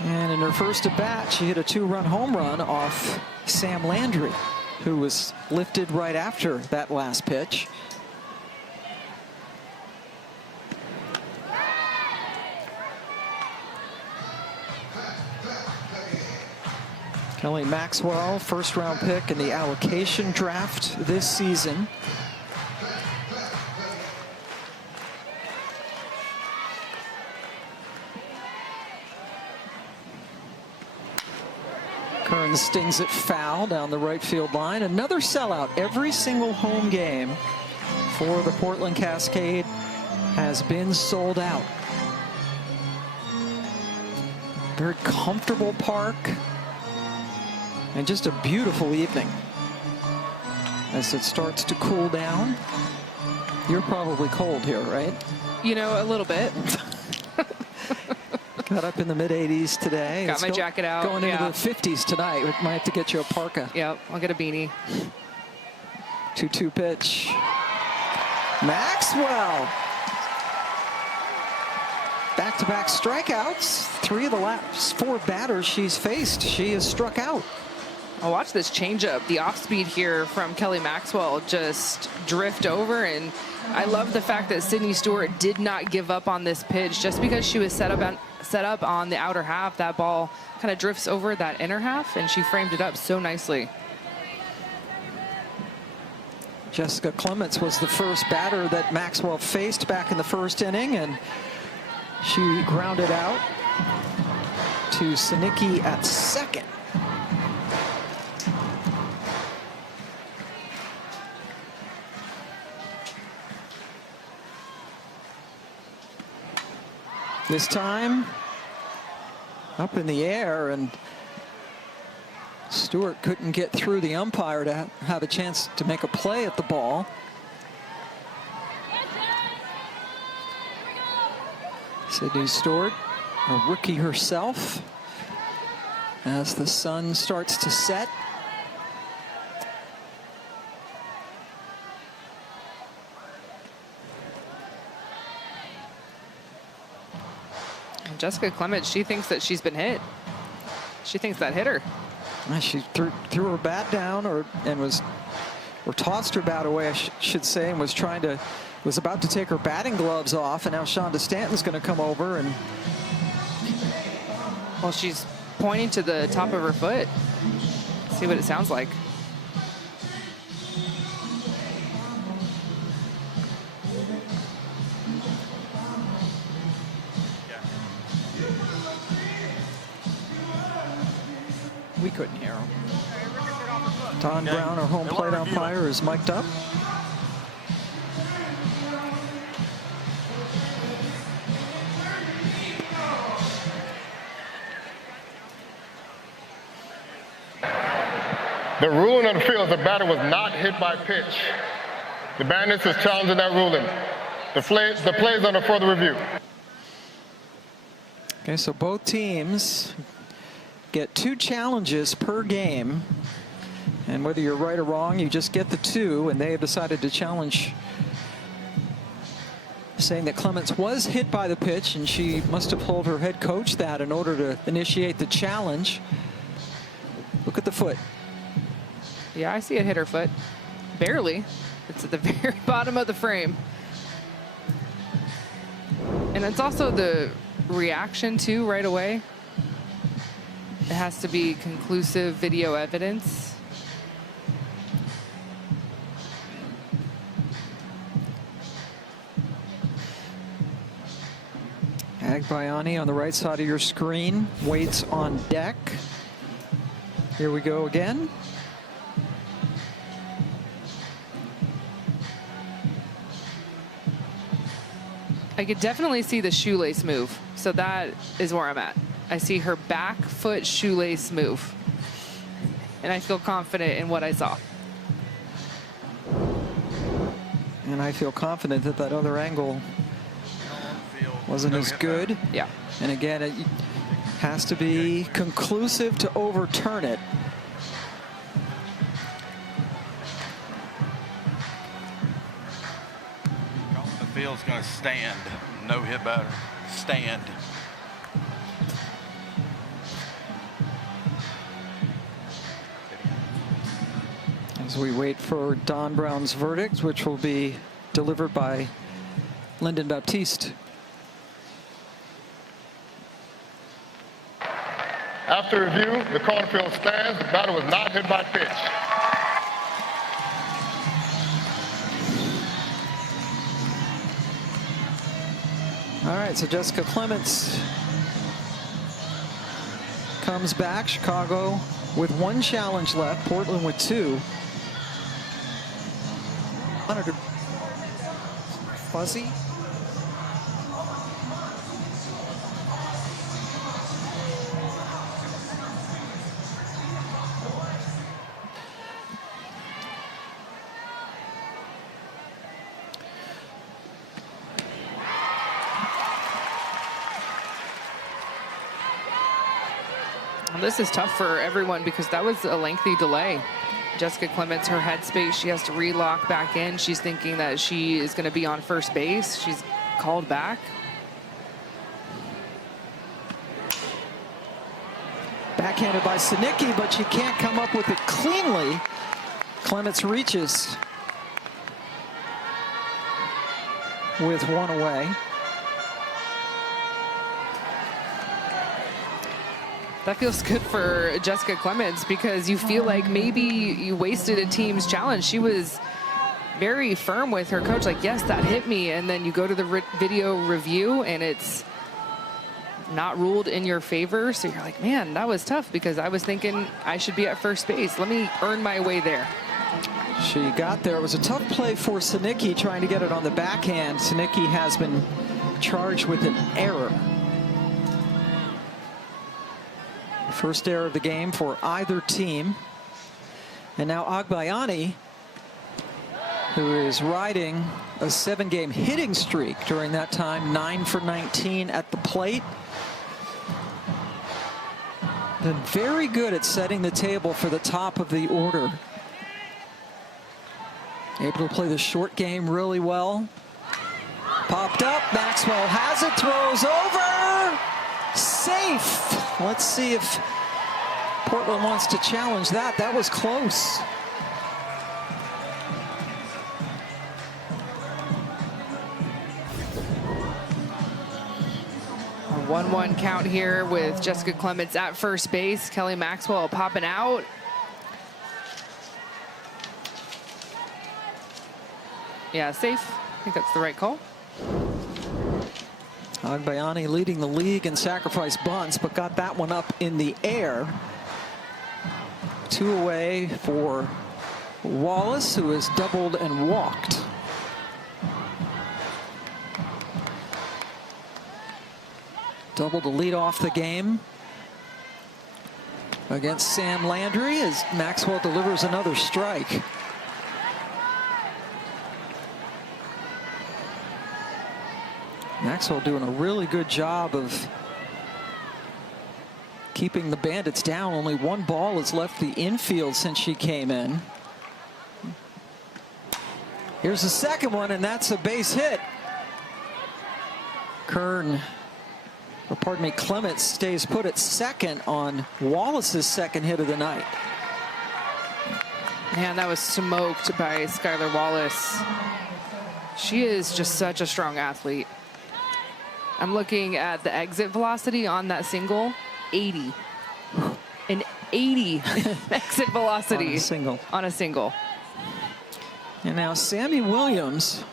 And in her first at bat, she hit a 2-run home run off Sam Landry, who was lifted right after that last pitch. Kelly Maxwell, first-round pick in the allocation draft this season. Kern stings it foul down the right field line. Another sellout. Every single home game for the Portland Cascade has been sold out. Very comfortable park. And just a beautiful evening as it starts to cool down. You're probably cold here, right? A little bit. Got up in the mid-80s today. Got my jacket out. Going into the 50s tonight. We might have to get you a parka. Yep, I'll get a beanie. 2-2 pitch. Maxwell. Back-to-back strikeouts. 3 of the last 4 batters she's faced, she has struck out. I'll watch this changeup. The off speed here from Kelly Maxwell just drift over, and I love the fact that Sydney Stewart did not give up on this pitch just because she was set up on the outer half. That ball kind of drifts over that inner half, and she framed it up so nicely. Jessica Clements was the first batter that Maxwell faced back in the first inning, and she grounded out to Sinicki at second. This time up in the air, and Stewart couldn't get through the umpire to have a chance to make a play at the ball. Sydney Stewart, a rookie herself, as the sun starts to set. Jessica Clements, she thinks that she's been hit. She thinks that hit her. She threw her bat down, or tossed her bat away, I should say, and was about to take her batting gloves off, and now Shonda Stanton's going to come over and. Well, she's pointing to the top of her foot. See what it sounds like. We couldn't hear him. Don Brown, our home plate umpire, is mic'd up. The ruling on the field is the batter was not hit by pitch. The Bandits is challenging that ruling. The play is under further review. Okay, so both teams get 2 challenges per game. And whether you're right or wrong, you just get the 2, and they have decided to challenge, saying that Clements was hit by the pitch, and she must have told her head coach that in order to initiate the challenge. Look at the foot. Yeah, I see it hit her foot. Barely. It's at the very bottom of the frame. And it's also the reaction, too, right away. It has to be conclusive video evidence. Agbayani on the right side of your screen waits on deck. Here we go again. I could definitely see the shoelace move. So that is where I'm at. I see her back foot shoelace move. And I feel confident in what I saw. And I feel confident that that other angle wasn't as good. Yeah. And again, it has to be conclusive to overturn it. The field's going to stand. No hit batter. Stand. As we wait for Don Brown's verdict, which will be delivered by Lyndon Baptiste. After review, the cornfield stands. The batter was not hit by pitch. All right, so Jessica Clements comes back. Chicago with 1 challenge left, Portland with 2. Fuzzy. Well, this is tough for everyone because that was a lengthy delay. Jessica Clements, her headspace, she has to relock back in. She's thinking that she is going to be on first base. She's called back. Backhanded by Sinicki, but she can't come up with it cleanly. Clements reaches with 1 away. That feels good for Jessica Clements because you feel like maybe you wasted a team's challenge. She was very firm with her coach, like, yes, that hit me. And then you go to the video review and it's not ruled in your favor. So you're like, man, that was tough because I was thinking I should be at first base. Let me earn my way there. She got there. It was a tough play for Sinicki trying to get it on the backhand. Sinicki has been charged with an error. First error of the game for either team. And now Agbayani, who is riding a 7-game hitting streak during that time, 9 for 19 at the plate. Been very good at setting the table for the top of the order. Able to play the short game really well. Popped up, Maxwell has it, throws over, safe. Let's see if Portland wants to challenge that. That was close. A 1-1 count here with Jessica Clements at first base. Kelly Maxwell popping out. Yeah, safe. I think that's the right call. Agbayani leading the league in sacrifice bunts, but got that one up in the air. 2 away for Wallace, who has doubled and walked. Double to lead off the game against Sam Landry as Maxwell delivers another strike. Maxwell doing a really good job of keeping the Bandits down. Only 1 ball has left the infield since she came in. Here's the second one, and that's a base hit. Kern, or pardon me, Clements stays put at second on Wallace's second hit of the night. Man, that was smoked by Skylar Wallace. She is just such a strong athlete. I'm looking at the exit velocity on that single, 80. An 80 exit velocity on a single. On a single. And now Sammy Williams,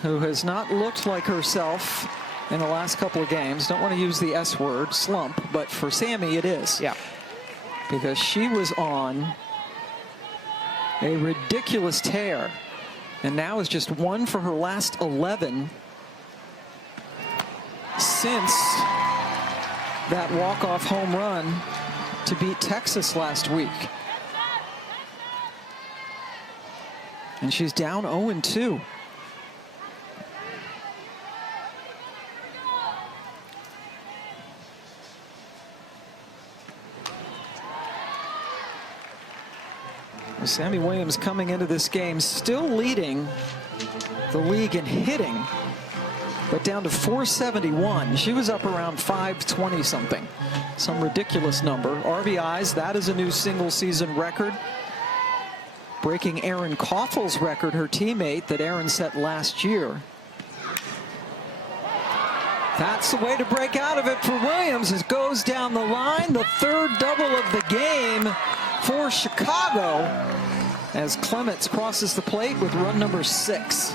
who has not looked like herself in the last couple of games. Don't want to use the S word, slump, but for Sammy it is. Yeah. Because she was on a ridiculous tear and now is just 1 for her last 11 since that walk-off home run to beat Texas last week. And she's down 0-2. Sammy Williams coming into this game still leading the league in hitting, but down to 471. She was up around 520 something, some ridiculous number. RBIs, that is a new single season record, breaking Erin Koffel's record, her teammate, that Erin set last year. That's the way to break out of it for Williams. It goes down the line, the 3rd double of the game for Chicago as Clements crosses the plate with run number 6.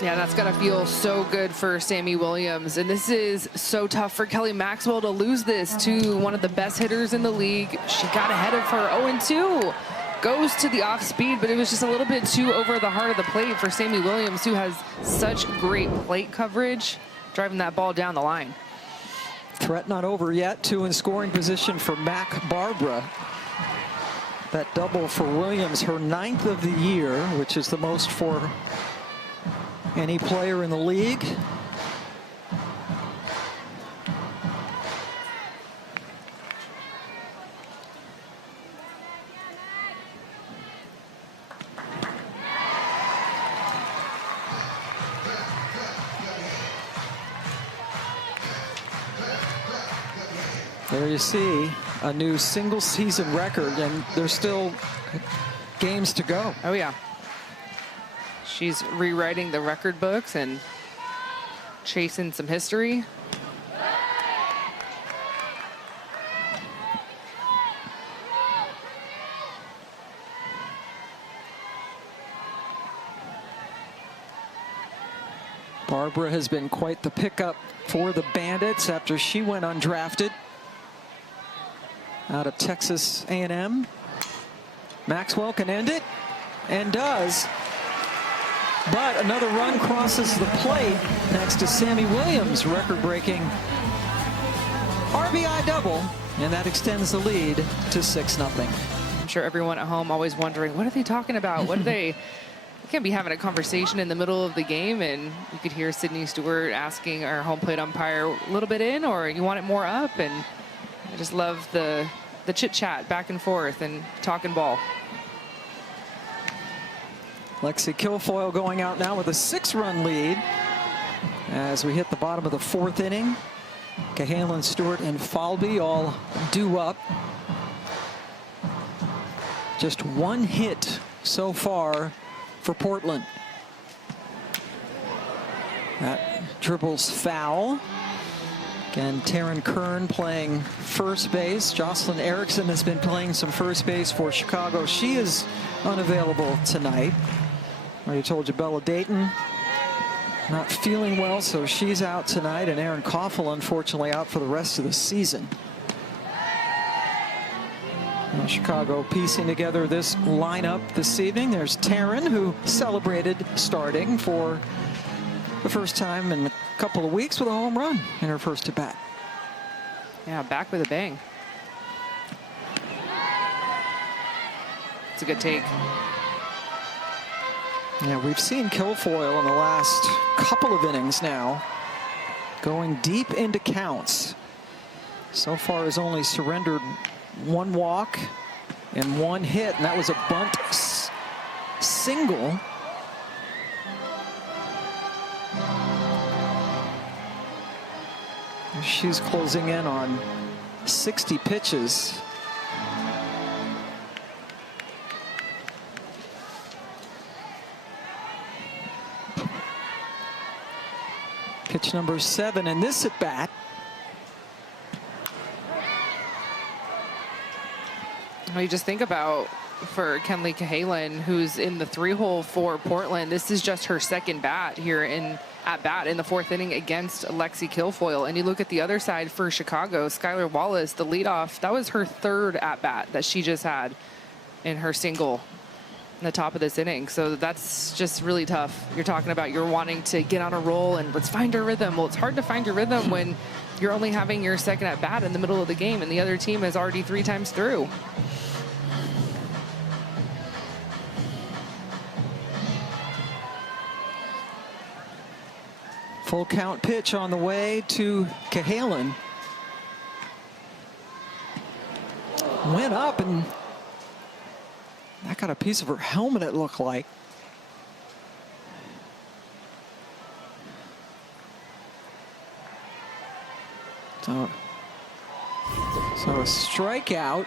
Yeah, that's got to feel so good for Sammy Williams. And this is so tough for Kelly Maxwell to lose this to one of the best hitters in the league. She got ahead of her 0-2. Goes to the off speed, but it was just a little bit too over the heart of the plate for Sammy Williams, who has such great plate coverage, driving that ball down the line. Threat not over yet. 2 in scoring position for Mac Barbara. That double for Williams, her 9th of the year, which is the most for any player in the league. There you see a new single season record, and there's still games to go. Oh yeah. She's rewriting the record books and chasing some history. Barbara has been quite the pickup for the Bandits after she went undrafted out of Texas A&M. Maxwell can end it, and does. But another run crosses the plate next to Sammy Williams' record-breaking RBI double, and that extends the lead to 6-0. I'm sure everyone at home always wondering, what are they talking about? What are they You can't be having a conversation in the middle of the game, and you could hear Sydney Stewart asking our home plate umpire a little bit in, or you want it more up. And I just love the chit chat back and forth and talking ball. Lexi Kilfoyle going out now with a 6-run lead as we hit the bottom of the 4th inning. Cahalan, Stewart, and Falby all due up. Just 1 hit so far for Portland. That dribbles foul. Again, Taryn Kern playing first base. Jocelyn Erickson has been playing some first base for Chicago. She is unavailable tonight. I already told you Bella Dayton not feeling well, so she's out tonight, and Aaron Koffel unfortunately out for the rest of the season. Now Chicago piecing together this lineup this evening. There's Taryn, who celebrated starting for the first time in a couple of weeks with a home run in her first at bat. Yeah, back with a bang. It's a good take. Yeah, we've seen Kilfoyle in the last couple of innings now going deep into counts. So far has only surrendered 1 walk and 1 hit, and that was a bunt single. She's closing in on 60 pitches. Pitch number 7 in this at bat. Well, you just think about for Kenley Cahalan, who's in the 3-hole for Portland, this is just her 2nd bat here at bat in the 4th inning against Lexi Kilfoyle. And you look at the other side for Chicago, Skylar Wallace, the leadoff, that was her 3rd at bat that she just had in her single in the top of this inning. So that's just really tough. You're talking about you're wanting to get on a roll and let's find our rhythm. Well, it's hard to find your rhythm when you're only having your 2nd at bat in the middle of the game and the other team is already 3 times through. Full count pitch on the way to Cahalan. Went up, and that got a piece of her helmet, it looked like. So a strikeout.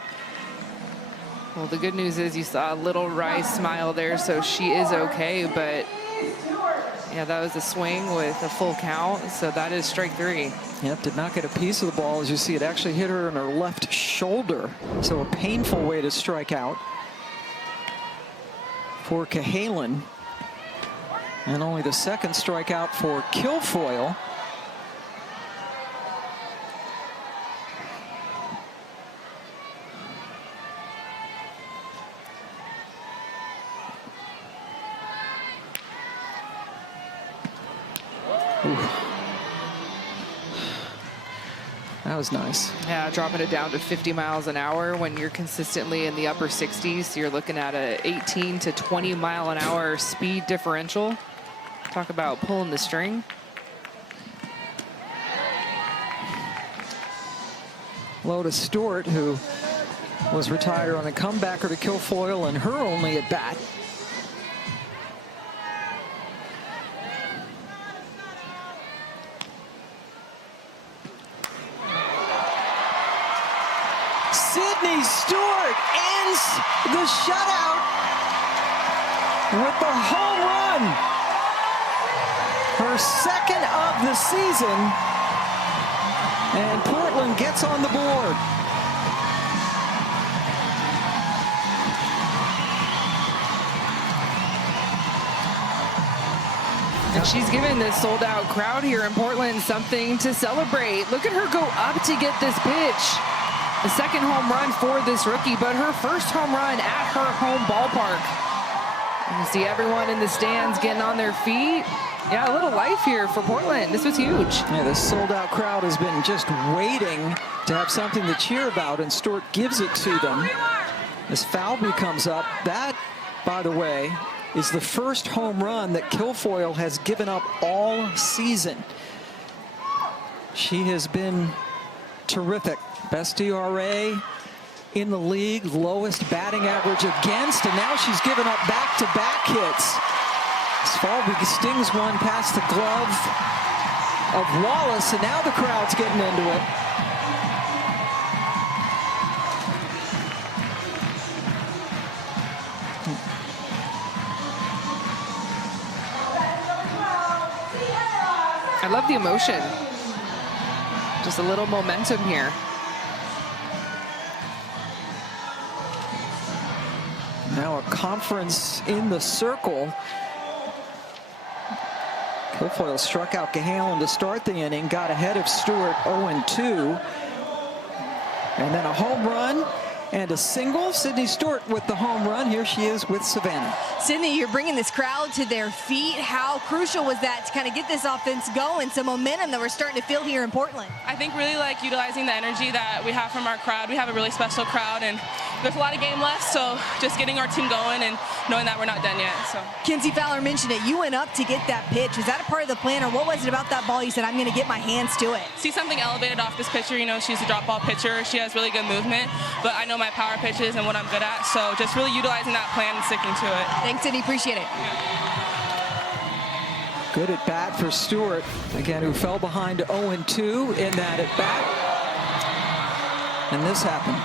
Well, the good news is you saw a little wry smile there, so she is okay, but yeah, that was a swing with a full count, so that is strike 3. Yep, did not get a piece of the ball. As you see, it actually hit her in her left shoulder. So a painful way to strike out for Cahalan. And only the 2nd strikeout for Kilfoyle. That was nice. Yeah, dropping it down to 50 miles an hour when you're consistently in the upper 60s. So you're looking at a 18 to 20 mile an hour speed differential. Talk about pulling the string. Lotus Stewart, who was retired on a comebacker to Kilfoyle, and her only at bat. Sydney Stewart ends the shutout with the home run. Her 2nd of the season. And Portland gets on the board. And she's given this sold-out crowd here in Portland something to celebrate. Look at her go up to get this pitch. The 2nd home run for this rookie, but her 1st home run at her home ballpark. You see everyone in the stands getting on their feet. Yeah, a little life here for Portland. This was huge. Yeah, this sold-out crowd has been just waiting to have something to cheer about, and Stewart gives it to them. As Falby comes up, that, by the way, is the first home run that Kilfoyle has given up all season. She has been terrific. Best ERA in the league, lowest batting average against, and now she's given up back-to-back hits. Falvey stings one past the glove of Wallace, and now the crowd's getting into it. I love the emotion. Just a little momentum here. Now a conference in the circle. Kilfoyle struck out Cahalan to start the inning, got ahead of Stewart 0-2. And then a home run and a single. Sydney Stewart with the home run. Here she is with Savannah. Sydney, you're bringing this crowd to their feet. How crucial was that to kind of get this offense going? Some momentum that we're starting to feel here in Portland. I think really like utilizing the energy that we have from our crowd. We have a really special crowd, and there's a lot of game left, so just getting our team going and knowing that we're not done yet. So Kinsey Fowler mentioned it. You went up to get that pitch. Was that a part of the plan, or what was it about that ball you said, I'm going to get my hands to it? See something elevated off this pitcher. You know, she's a drop ball pitcher. She has really good movement, but I know my power pitches and what I'm good at, so just really utilizing that plan and sticking to it. Thanks, Sydney. Appreciate it. Good at bat for Stewart, again, who fell behind 0-2 in that at bat. And this happened.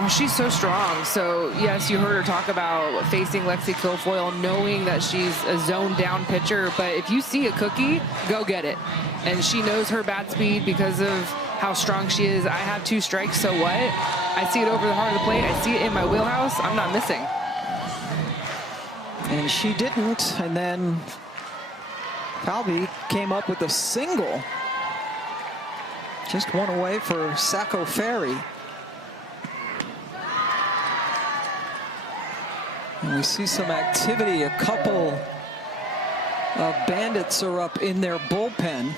Well, she's so strong. So, yes, you heard her talk about facing Lexi Kilfoyle, knowing that she's a zone down pitcher. But if you see a cookie, go get it. And she knows her bat speed because of how strong she is. I have 2 strikes, so what? I see it over the heart of the plate. I see it in my wheelhouse. I'm not missing. And she didn't. And then Falvey came up with a single. Just one away for Saco Ferry. And we see some activity. A couple of Bandits are up in their bullpen.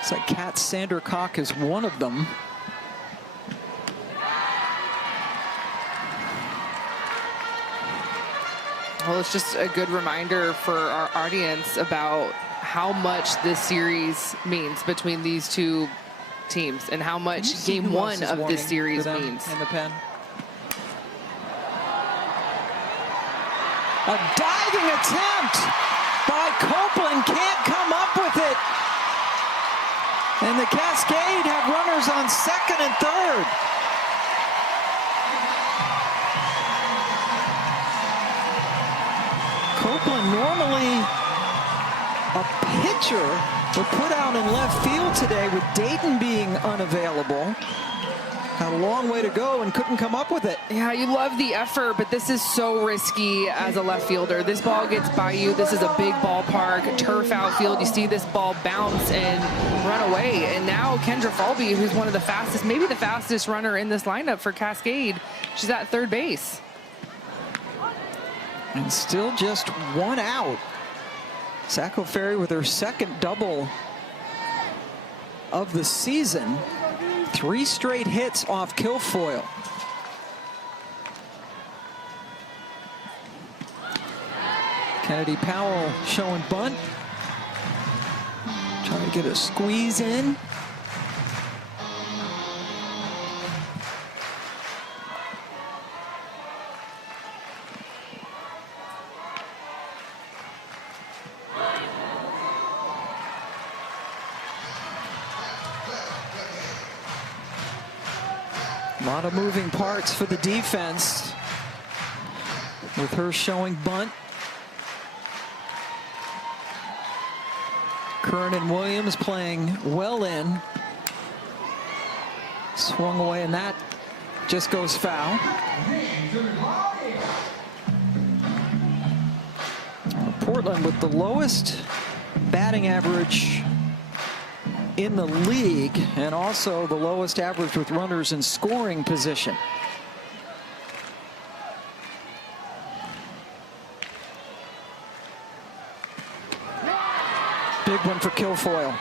It's like Kat Sandercock is one of them. Well, it's just a good reminder for our audience about how much this series means between these two teams and how much game 1 of this series means. In the pen. A diving attempt by Copeland, can't come up with it. And the Cascade have runners on second and third. Copeland, normally a pitcher, was put out in left field today with Dayton being unavailable. Had a long way to go and couldn't come up with it. Yeah, you love the effort, but this is so risky as a left fielder. This ball gets by you. This is a big ballpark, turf outfield. You see this ball bounce and run away. And now Kendra Falvey, who's one of the fastest, maybe the fastest runner in this lineup for Cascade, she's at third base. And still just 1 out. Saco Ferry with her second double of the season. 3 straight hits off Kilfoyle. Kennedy Powell showing bunt. Trying to get a squeeze in. A lot of moving parts for the defense with her showing bunt. Kern and Williams playing well in. Swung away, and that just goes foul. Portland with the lowest batting average in the league, and also the lowest average with runners in scoring position. Big one for Kilfoyle.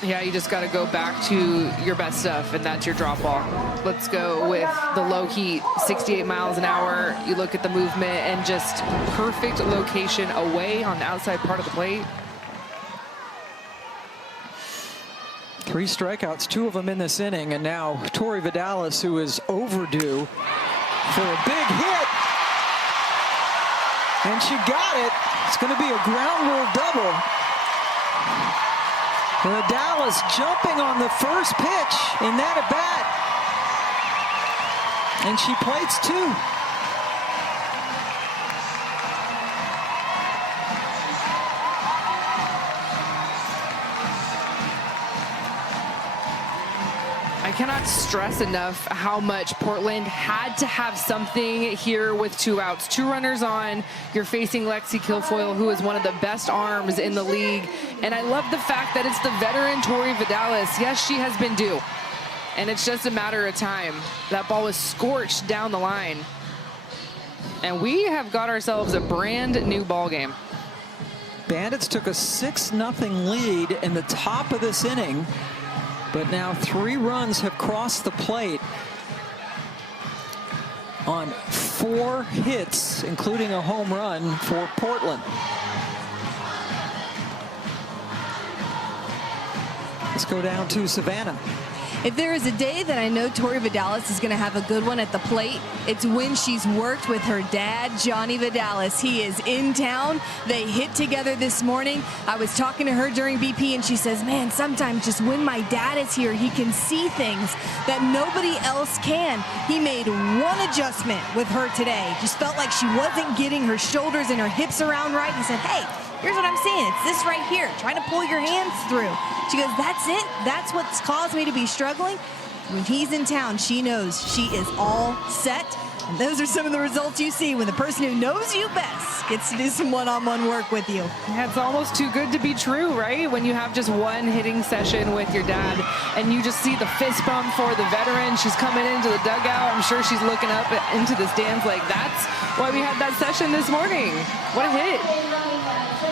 Yeah, you just got to go back to your best stuff, and that's your drop ball. Let's go with the low heat, 68 miles an hour. You look at the movement and just perfect location away on the outside part of the plate. 3 strikeouts, 2 of them in this inning, and now Tori Vidalis, who is overdue for a big hit. And she got it. It's going to be a ground rule double. Vidalis jumping on the first pitch in that at bat. And she plates 2. I cannot stress enough how much Portland had to have something here with 2 outs. 2 runners on. You're facing Lexi Kilfoyle, who is one of the best arms in the league. And I love the fact that it's the veteran Tori Vidalis. Yes, she has been due. And it's just a matter of time. That ball was scorched down the line. And we have got ourselves a brand new ball game. Bandits took a 6-0 lead in the top of this inning. But now 3 runs have crossed the plate on 4 hits, including a home run for Portland. Let's go down to Savannah. If there is a day that I know Tori Vidalis is going to have a good one at the plate, it's when she's worked with her dad, Johnny Vidalis. He is in town. They hit together this morning. I was talking to her during BP, and she says, man, sometimes just when my dad is here, he can see things that nobody else can. He made one adjustment with her today. Just felt like she wasn't getting her shoulders and her hips around right. He said, hey, here's what I'm saying. It's this right here. Trying to pull your hands through. She goes, that's it. That's what's caused me to be struggling. When he's in town, she knows she is all set. And those are some of the results you see when the person who knows you best gets to do some one-on-one work with you. Yeah, it's almost too good to be true, right? When you have just one hitting session with your dad and you just see the fist bump for the veteran. She's coming into the dugout. I'm sure she's looking up into the stands like, that's why we had that session this morning. What a hit.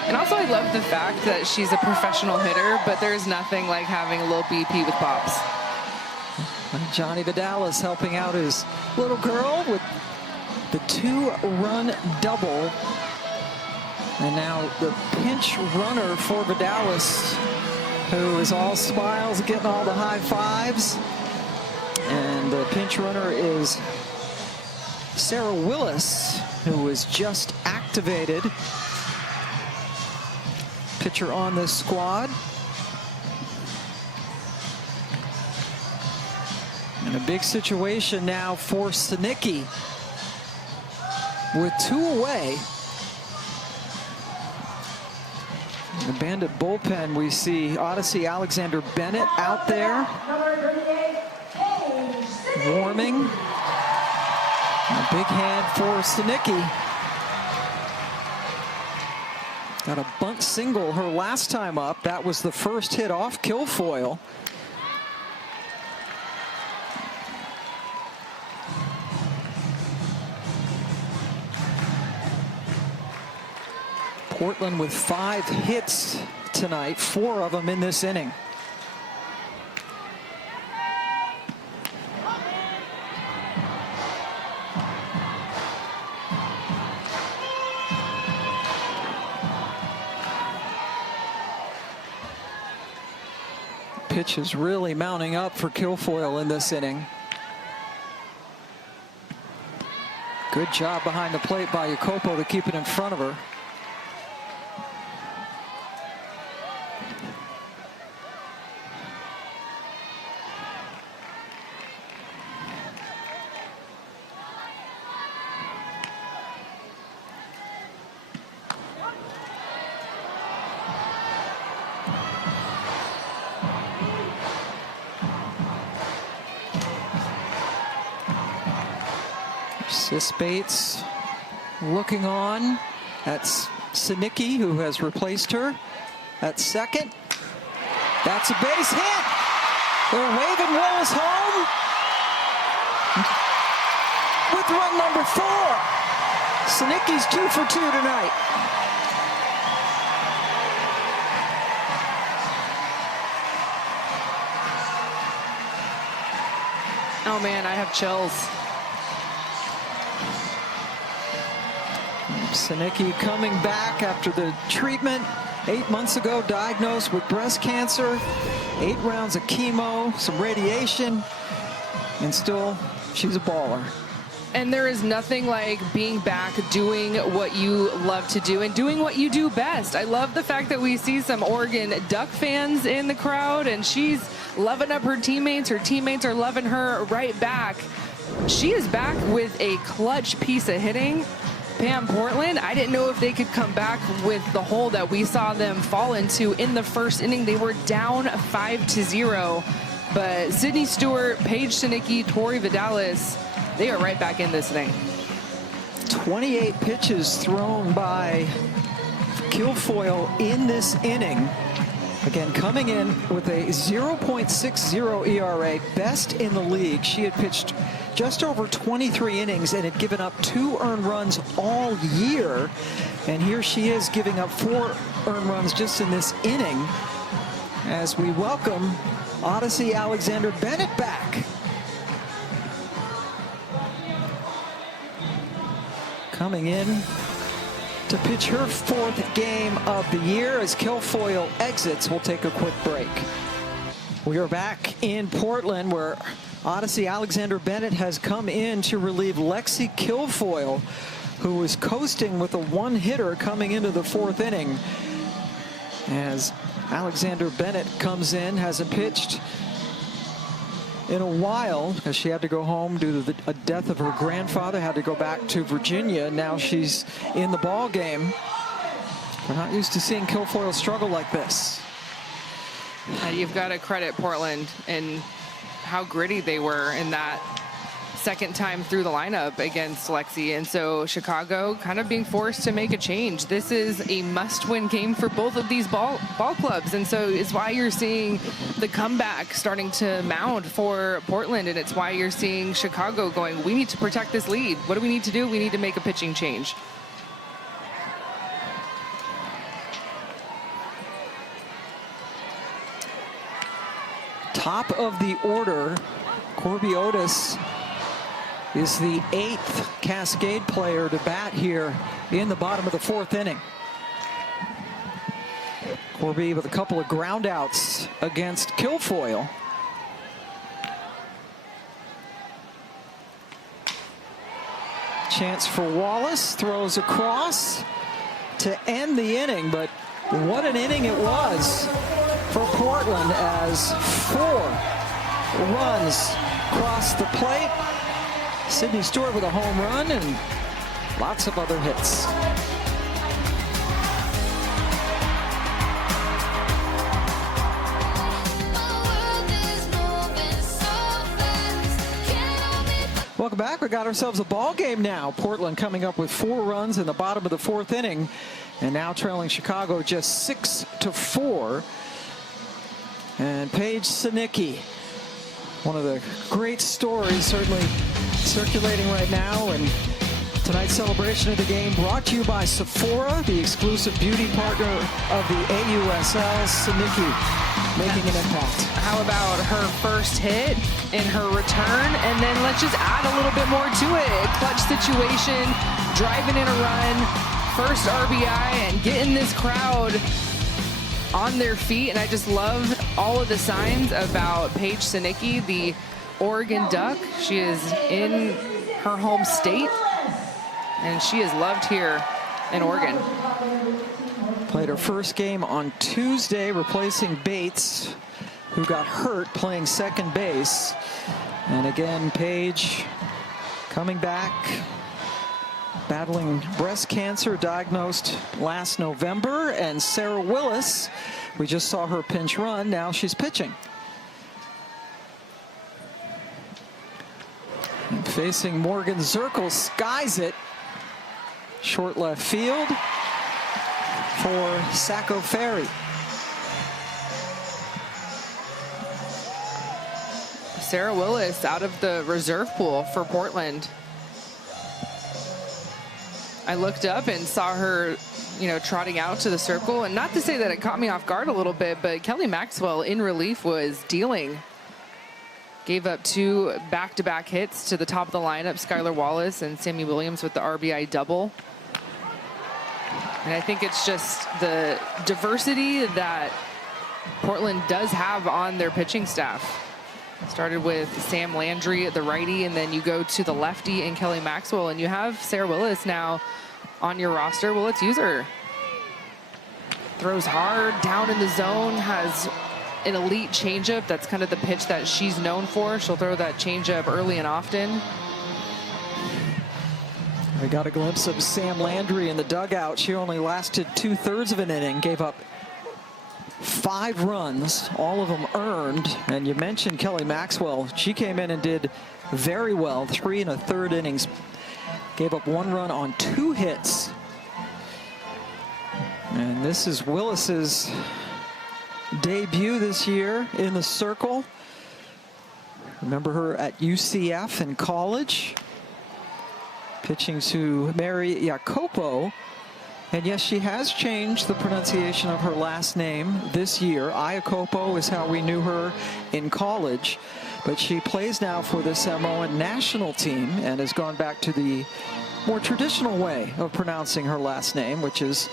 And also, I love the fact that she's a professional hitter, but there's nothing like having a little BP with Pops. Johnny Vidalis helping out his little girl with the 2-run double. And now the pinch runner for Vidalis, who is all smiles, getting all the high fives. And the pinch runner is Sarah Willis, who was just activated. Pitcher on this squad. And a big situation now for Sinicki with 2 away. In the Bandit bullpen, we see Odyssey Alexander Bennett out there warming. A big hand for Sinicki. Got a bunt single her last time up. That was the first hit off Kilfoyle. Portland with 5 hits tonight, 4 of them in this inning. Pitch is really mounting up for Kilfoyle in this inning. Good job behind the plate by Jacopo to keep it in front of her. Sis Bates looking on at Sinicki, who has replaced her at second. That's a base hit. They're waving Willis home with run number 4. Sinicki's 2 for 2 tonight. Oh man, I have chills. Sinicki coming back after the treatment 8 months ago, diagnosed with breast cancer, 8 rounds of chemo, some radiation, and still she's a baller. And there is nothing like being back doing what you love to do and doing what you do best. I love the fact that we see some Oregon Duck fans in the crowd, and she's loving up her teammates. Her teammates are loving her right back. She is back with a clutch piece of hitting. Pam, Portland, I didn't know if they could come back with the hole that we saw them fall into in the first inning. They were down 5-0, but Sydney Stewart, Paige Sinicki, Tori Vidalis, they are right back in this inning. 28 pitches thrown by Kilfoyle in this inning. Again, coming in with a 0.60 ERA, best in the league. She had pitched just over 23 innings and had given up 2 earned runs all year. And here she is giving up 4 earned runs just in this inning as we welcome Odyssey Alexander Bennett back. Coming in to pitch her 4th game of the year as Kilfoyle exits. We'll take a quick break. We are back in Portland where Odyssey Alexander Bennett has come in to relieve Lexi Kilfoyle, who was coasting with a 1-hitter coming into the 4th inning. As Alexander Bennett comes in, hasn't pitched in a while because she had to go home due to a death of her grandfather, had to go back to Virginia. Now she's in the ball game. We're not used to seeing Kilfoyle struggle like this. You've got to credit Portland and how gritty they were in that second time through the lineup against Lexi. And so Chicago kind of being forced to make a change. This is a must-win game for both of these ball clubs. And so it's why you're seeing the comeback starting to mount for Portland. And it's why you're seeing Chicago going, we need to protect this lead. What do we need to do? We need to make a pitching change. Top of the order, Corby Otis is the 8th Cascade player to bat here in the bottom of the 4th inning. Corby with a couple of ground outs against Kilfoyle. Chance for Wallace, throws across to end the inning, but what an inning it was for Portland as 4 runs cross the plate. Sydney Stewart with a home run and lots of other hits. Welcome back. We got ourselves a ball game now. Portland coming up with 4 runs in the bottom of the 4th inning, and now trailing Chicago just 6-4. And Paige Sinicki, one of the great stories certainly circulating right now. And tonight's celebration of the game brought to you by Sephora, the exclusive beauty partner of the AUSL. Sinicki making an impact. How about her first hit in her return? And then let's just add a little bit more to it. A clutch situation, driving in a run, first RBI, and getting this crowd on their feet. And I just love all of the signs about Paige Sinicki, the Oregon Duck. She is in her home state, and she is loved here in Oregon. Played her first game on Tuesday, replacing Bates, who got hurt playing second base. And again, Paige coming back, battling breast cancer, diagnosed last November. And Sarah Willis, we just saw her pinch run, now she's pitching. And facing Morgan Zirkle, skies it. Short left field for Sacco Ferry. Sarah Willis out of the reserve pool for Portland. I looked up and saw her, trotting out to the circle. And not to say that it caught me off guard a little bit, but Kelly Maxwell in relief was dealing Gave up 2 back-to-back hits to the top of the lineup, Skylar Wallace and Sammy Williams with the RBI double. And I think it's just the diversity that Portland does have on their pitching staff. Started with Sam Landry, the righty, and then you go to the lefty and Kelly Maxwell, and you have Sarah Willis now on your roster. Well, let's use her. Throws hard, down in the zone, has an elite changeup. That's kind of the pitch that she's known for. She'll throw that changeup early and often. We got a glimpse of Sam Landry in the dugout. She only lasted 2/3 of an inning, gave up 5 runs, all of them earned. And you mentioned Kelly Maxwell. She came in and did very well, 3 1/3 innings. Gave up 1 run on 2 hits. And this is Willis's debut this year in the circle. Remember her at UCF in college. Pitching to Mary Jacopo. And yes, she has changed the pronunciation of her last name this year. Iacopo is how we knew her in college. But she plays now for the Samoan national team and has gone back to the more traditional way of pronouncing her last name, which is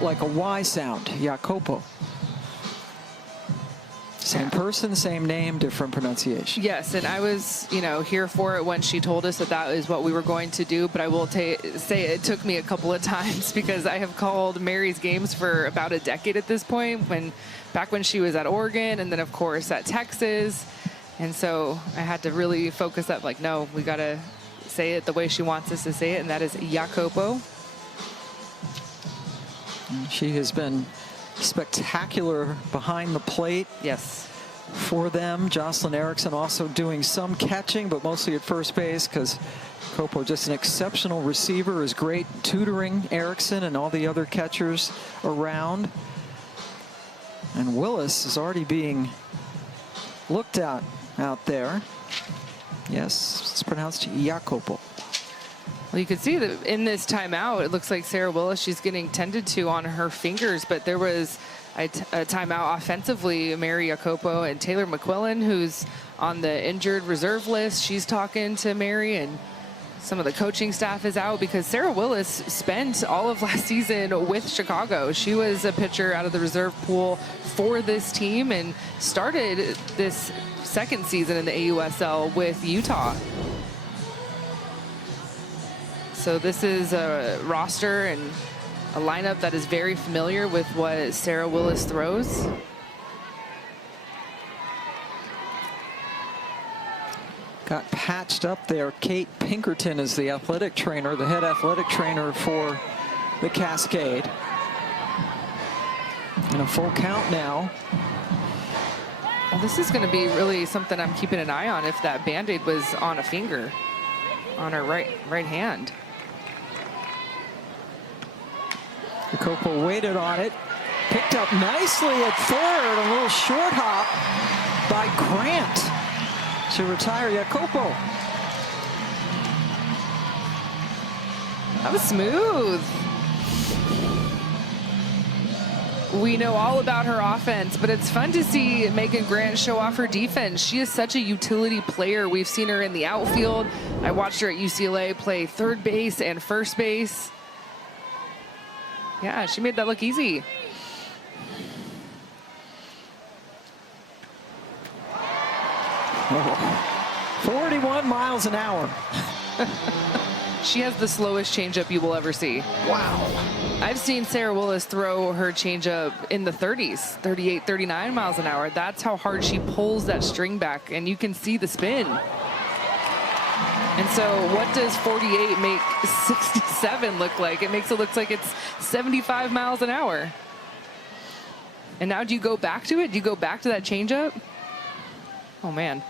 like a Y sound, Jacopo. Same person, same name, different pronunciation. Yes, and I was, here for it when she told us that that is what we were going to do, but I will say it took me a couple of times because I have called Mary's games for about a decade at this point, back when she was at Oregon and then, of course, at Texas. And so I had to really focus up, like, no, we got to say it the way she wants us to say it, and that is Jacopo. She has been spectacular behind the plate. Yes. For them. Jocelyn Erickson also doing some catching, but mostly at first base because Copo, just an exceptional receiver, is great tutoring Erickson and all the other catchers around. And Willis is already being looked at out there. Yes, it's pronounced Jacopo. Well, you can see that in this timeout, it looks like Sarah Willis, she's getting tended to on her fingers, but there was a timeout offensively. Mary Jacopo and Taylor McQuillan, who's on the injured reserve list, she's talking to Mary, and some of the coaching staff is out because Sarah Willis spent all of last season with Chicago. She was a pitcher out of the reserve pool for this team and started this second season in the AUSL with Utah. So this is a roster and a lineup that is very familiar with what Sarah Willis throws. Got patched up there. Kate Pinkerton is the athletic trainer, the head athletic trainer for the Cascade. And a full count now. Well, this is going to be really something I'm keeping an eye on if that Band-Aid was on a finger, on her right hand. Jacopo waited on it, picked up nicely at third, a little short hop by Grant to retire Jacopo. That was smooth. We know all about her offense, but it's fun to see Megan Grant show off her defense. She is such a utility player. We've seen her in the outfield. I watched her at UCLA play third base and first base. Yeah, she made that look easy. Oh, 41 miles an hour. She has the slowest changeup you will ever see. Wow. I've seen Sarah Willis throw her changeup in the 30s, 38, 39 miles an hour. That's how hard she pulls that string back, and you can see the spin. And so what does 48 make 67 look like? It makes it look like it's 75 miles an hour. And now do you go back to it? Do you go back to that changeup? Oh, man.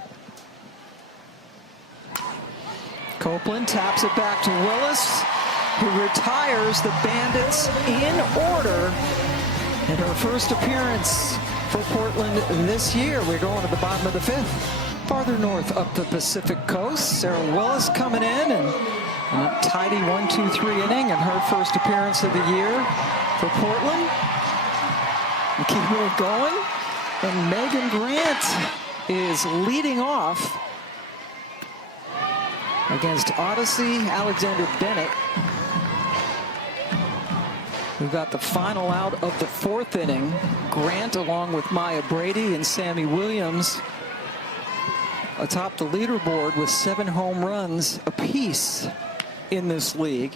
Copeland taps it back to Willis, who retires the Bandits in order in her first appearance for Portland this year. We're going to the bottom of the 5th. Farther north up the Pacific coast, Sarah Willis coming in and a tidy 1-2-3 inning in her first appearance of the year for Portland. And keeping it going. And Megan Grant is leading off against Odyssey Alexander Bennett. We've got the final out of the 4th inning. Grant along with Maya Brady and Sammy Williams atop the leaderboard with 7 home runs apiece in this league.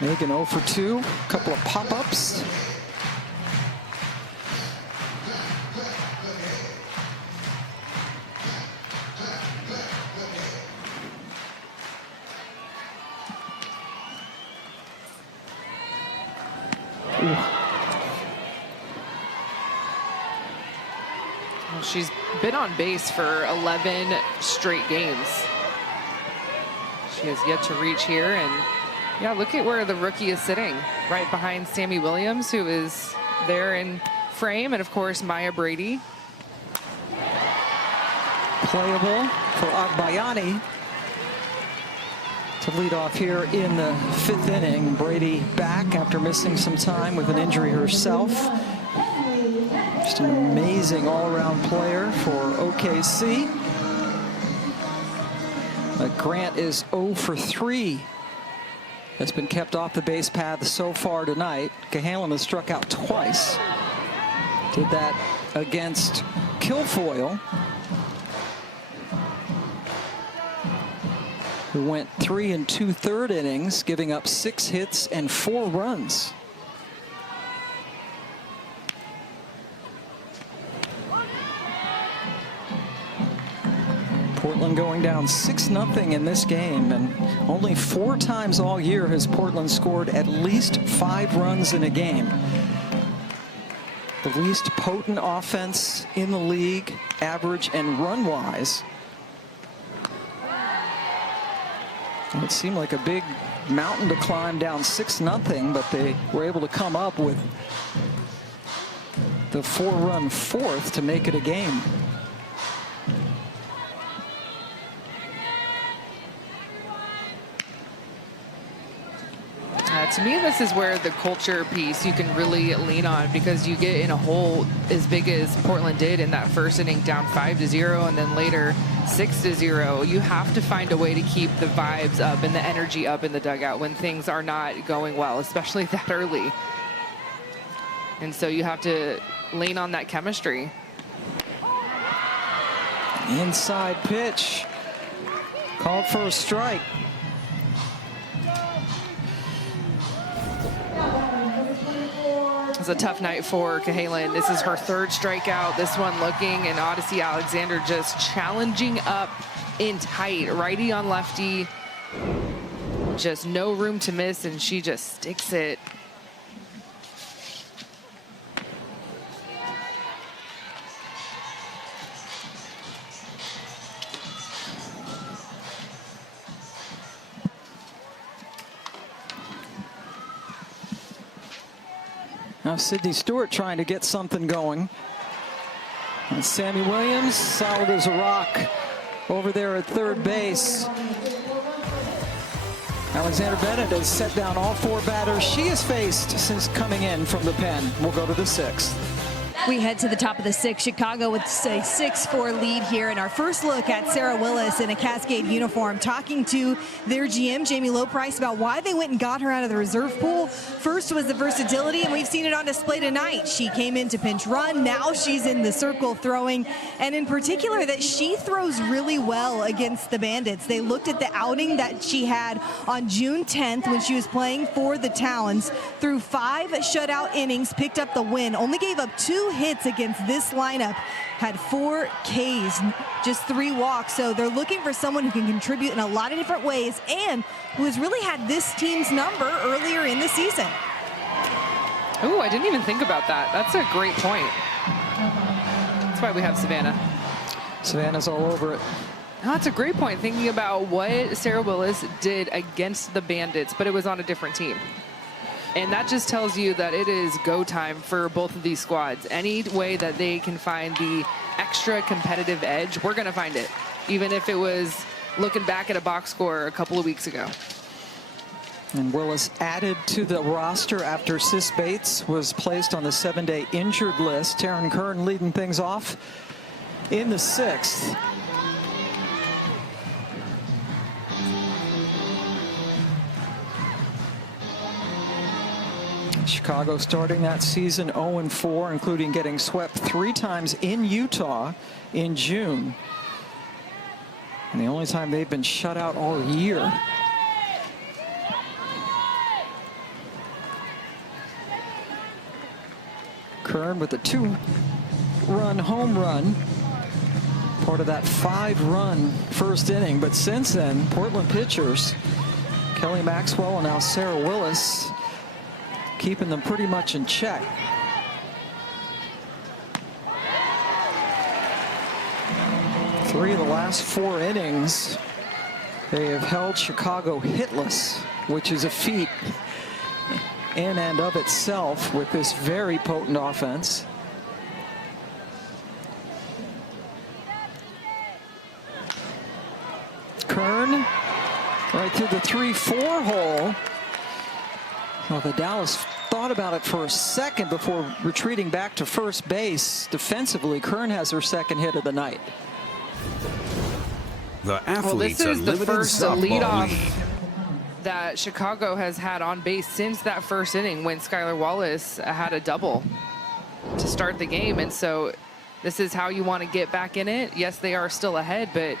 Megan 0 for 2, a couple of pop-ups. Well, she's been on base for 11 straight games. She has yet to reach here, and yeah, look at where the rookie is sitting, right behind Sammy Williams, who is there in frame, and of course Maya Brady. Playable for Agbayani to lead off here in the 5th inning. Brady back after missing some time with an injury herself. Just an amazing all-around player for OKC. Grant is 0 for 3. That's been kept off the base path so far tonight. Cahalan has struck out twice. Did that against Kilfoyle, who went 3 2/3 innings, giving up 6 hits and 4 runs. Portland going down 6-0 in this game, and only 4 times all year has Portland scored at least 5 runs in a game. The least potent offense in the league, average and run-wise. It seemed like a big mountain to climb down 6-0, but they were able to come up with the 4-run 4th to make it a game. To me, this is where the culture piece you can really lean on, because you get in a hole as big as Portland did in that first inning, down 5-0, and then later 6-0. You have to find a way to keep the vibes up and the energy up in the dugout when things are not going well, especially that early. And so you have to lean on that chemistry. Inside pitch, called for a strike. It's a tough night for Cahalan. This is her 3rd strikeout. This one looking, and Odyssey Alexander just challenging up in tight. Righty on lefty. Just no room to miss, and she just sticks it. Now Sydney Stewart trying to get something going. And Sammy Williams, solid as a rock over there at 3rd base. Alexander Bennett has set down all 4 batters she has faced since coming in from the pen. We'll go to the 6th. We head to the top of the 6th. Chicago with a 6-4 lead here. And our first look at Sarah Willis in a Cascade uniform, talking to their GM, Jamie Loprice, about why they went and got her out of the reserve pool. First was the versatility, and we've seen it on display tonight. She came in to pinch run. Now she's in the circle throwing. And in particular, that she throws really well against the Bandits. They looked at the outing that she had on June 10th when she was playing for the Talons. Through 5 shutout innings, picked up the win. Only gave up 2 hits against this lineup, had 4 Ks, just 3 walks. So they're looking for someone who can contribute in a lot of different ways and who has really had this team's number earlier in the season. Oh, I didn't even think about that. That's a great point. That's why we have Savannah. Savannah's all over it. Oh, that's a great point, thinking about what Sarah Willis did against the Bandits, but it was on a different team. And that just tells you that it is go time for both of these squads. Any way that they can find the extra competitive edge, we're going to find it, even if it was looking back at a box score a couple of weeks ago. And Willis added to the roster after Sis Bates was placed on the 7-day injured list. Taryn Kern leading things off in the 6th. Chicago starting that season 0-4, including getting swept 3 times in Utah in June. And the only time they've been shut out all year. Kern with a 2-run home run, part of that 5-run first inning. But since then, Portland pitchers Kelly Maxwell and now Sarah Willis keeping them pretty much in check. Three of the last 4 innings, they have held Chicago hitless, which is a feat in and of itself with this very potent offense. Kern right through the 3-4 hole. Well, the Dallas thought about it for a second before retreating back to first base. Defensively, Kern has her 2nd hit of the night. The athletes well, this is the first leadoff league that Chicago has had on base since that first inning when Skylar Wallace had a double to start the game. And so this is how you want to get back in it. Yes, they are still ahead, but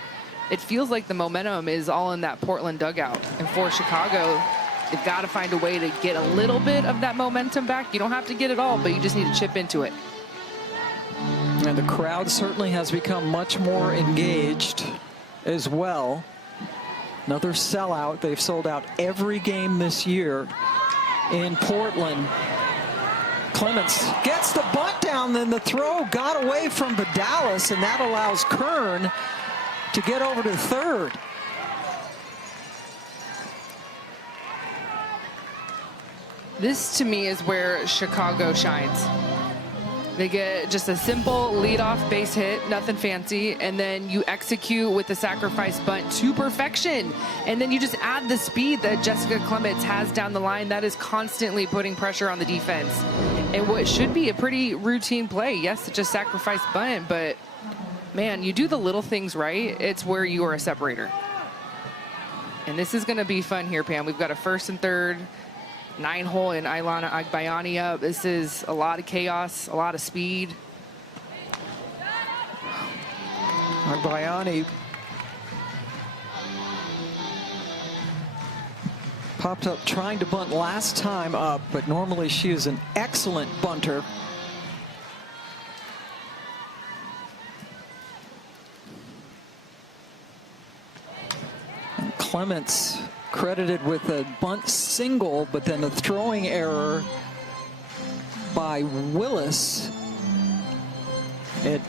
it feels like the momentum is all in that Portland dugout. And for Chicago, they've got to find a way to get a little bit of that momentum back. You don't have to get it all, but you just need to chip into it. And the crowd certainly has become much more engaged as well. Another sellout. They've sold out every game this year in Portland. Clements gets the bunt down, then the throw got away from Vidalis, and that allows Kern to get over to third. This, to me, is where Chicago shines. They get just a simple leadoff base hit, nothing fancy, and then you execute with the sacrifice bunt to perfection. And then you just add the speed that Jessica Clements has down the line. That is constantly putting pressure on the defense. And what should be a pretty routine play, yes, it's just sacrifice bunt, but man, you do the little things right, it's where you are a separator. And this is going to be fun here, Pam. We've got a 1st and 3rd. 9-hole in Ailana Agbayani up. This is a lot of chaos, a lot of speed. Agbayani popped up trying to bunt last time up, but normally she is an excellent bunter. And Clements credited with a bunt single, but then a throwing error by Willis. It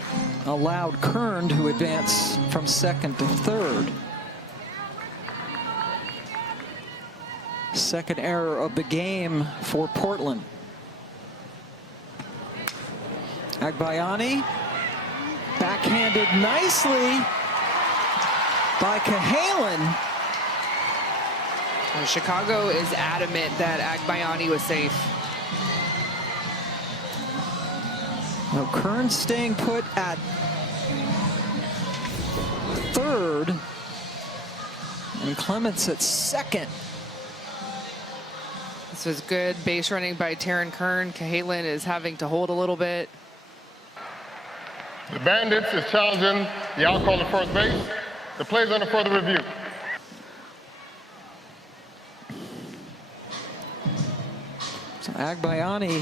allowed Kern to advance from 2nd to 3rd. 2nd error of the game for Portland. Agbayani backhanded nicely by Cahalan. And Chicago is adamant that Agbayani was safe. Now Kern staying put at 3rd, and Clements at 2nd. This was good base running by Taryn Kern. Cahalan is having to hold a little bit. The Bandits is challenging the out call at first base. The play is under further review. So Agbayani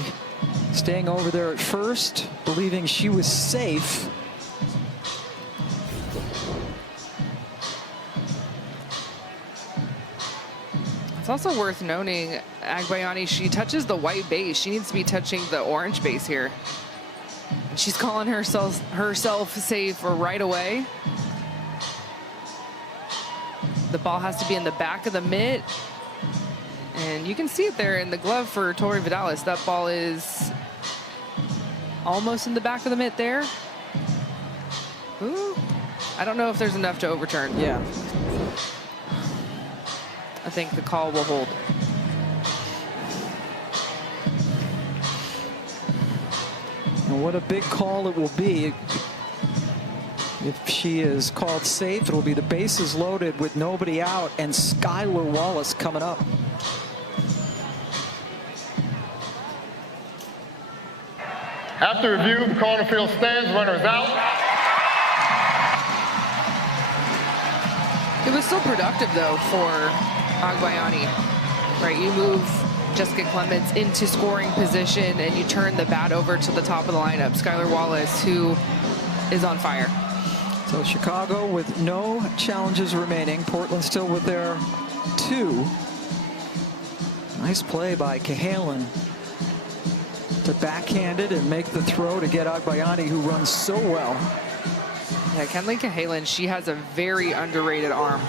staying over there at first, believing she was safe. It's also worth noting, Agbayani, she touches the white base. She needs to be touching the orange base here. She's calling herself safe right away. The ball has to be in the back of the mitt. And you can see it there in the glove for Tori Vidalis. That ball is almost in the back of the mitt there. Ooh, I don't know if there's enough to overturn. Yeah. I think the call will hold. And what a big call it will be. If she is called safe, it will be the bases loaded with nobody out, and Skylar Wallace coming up. After review, the corner field stands, runners out. It was still productive, though, for Agbayani. Right, you move Jessica Clements into scoring position, and you turn the bat over to the top of the lineup. Skylar Wallace, who is on fire. So Chicago with no challenges remaining. Portland still with their 2. Nice play by Cahalan to backhand it and make the throw to get Agbayani, who runs so well. Yeah, Kenley Cahalan, she has a very underrated arm.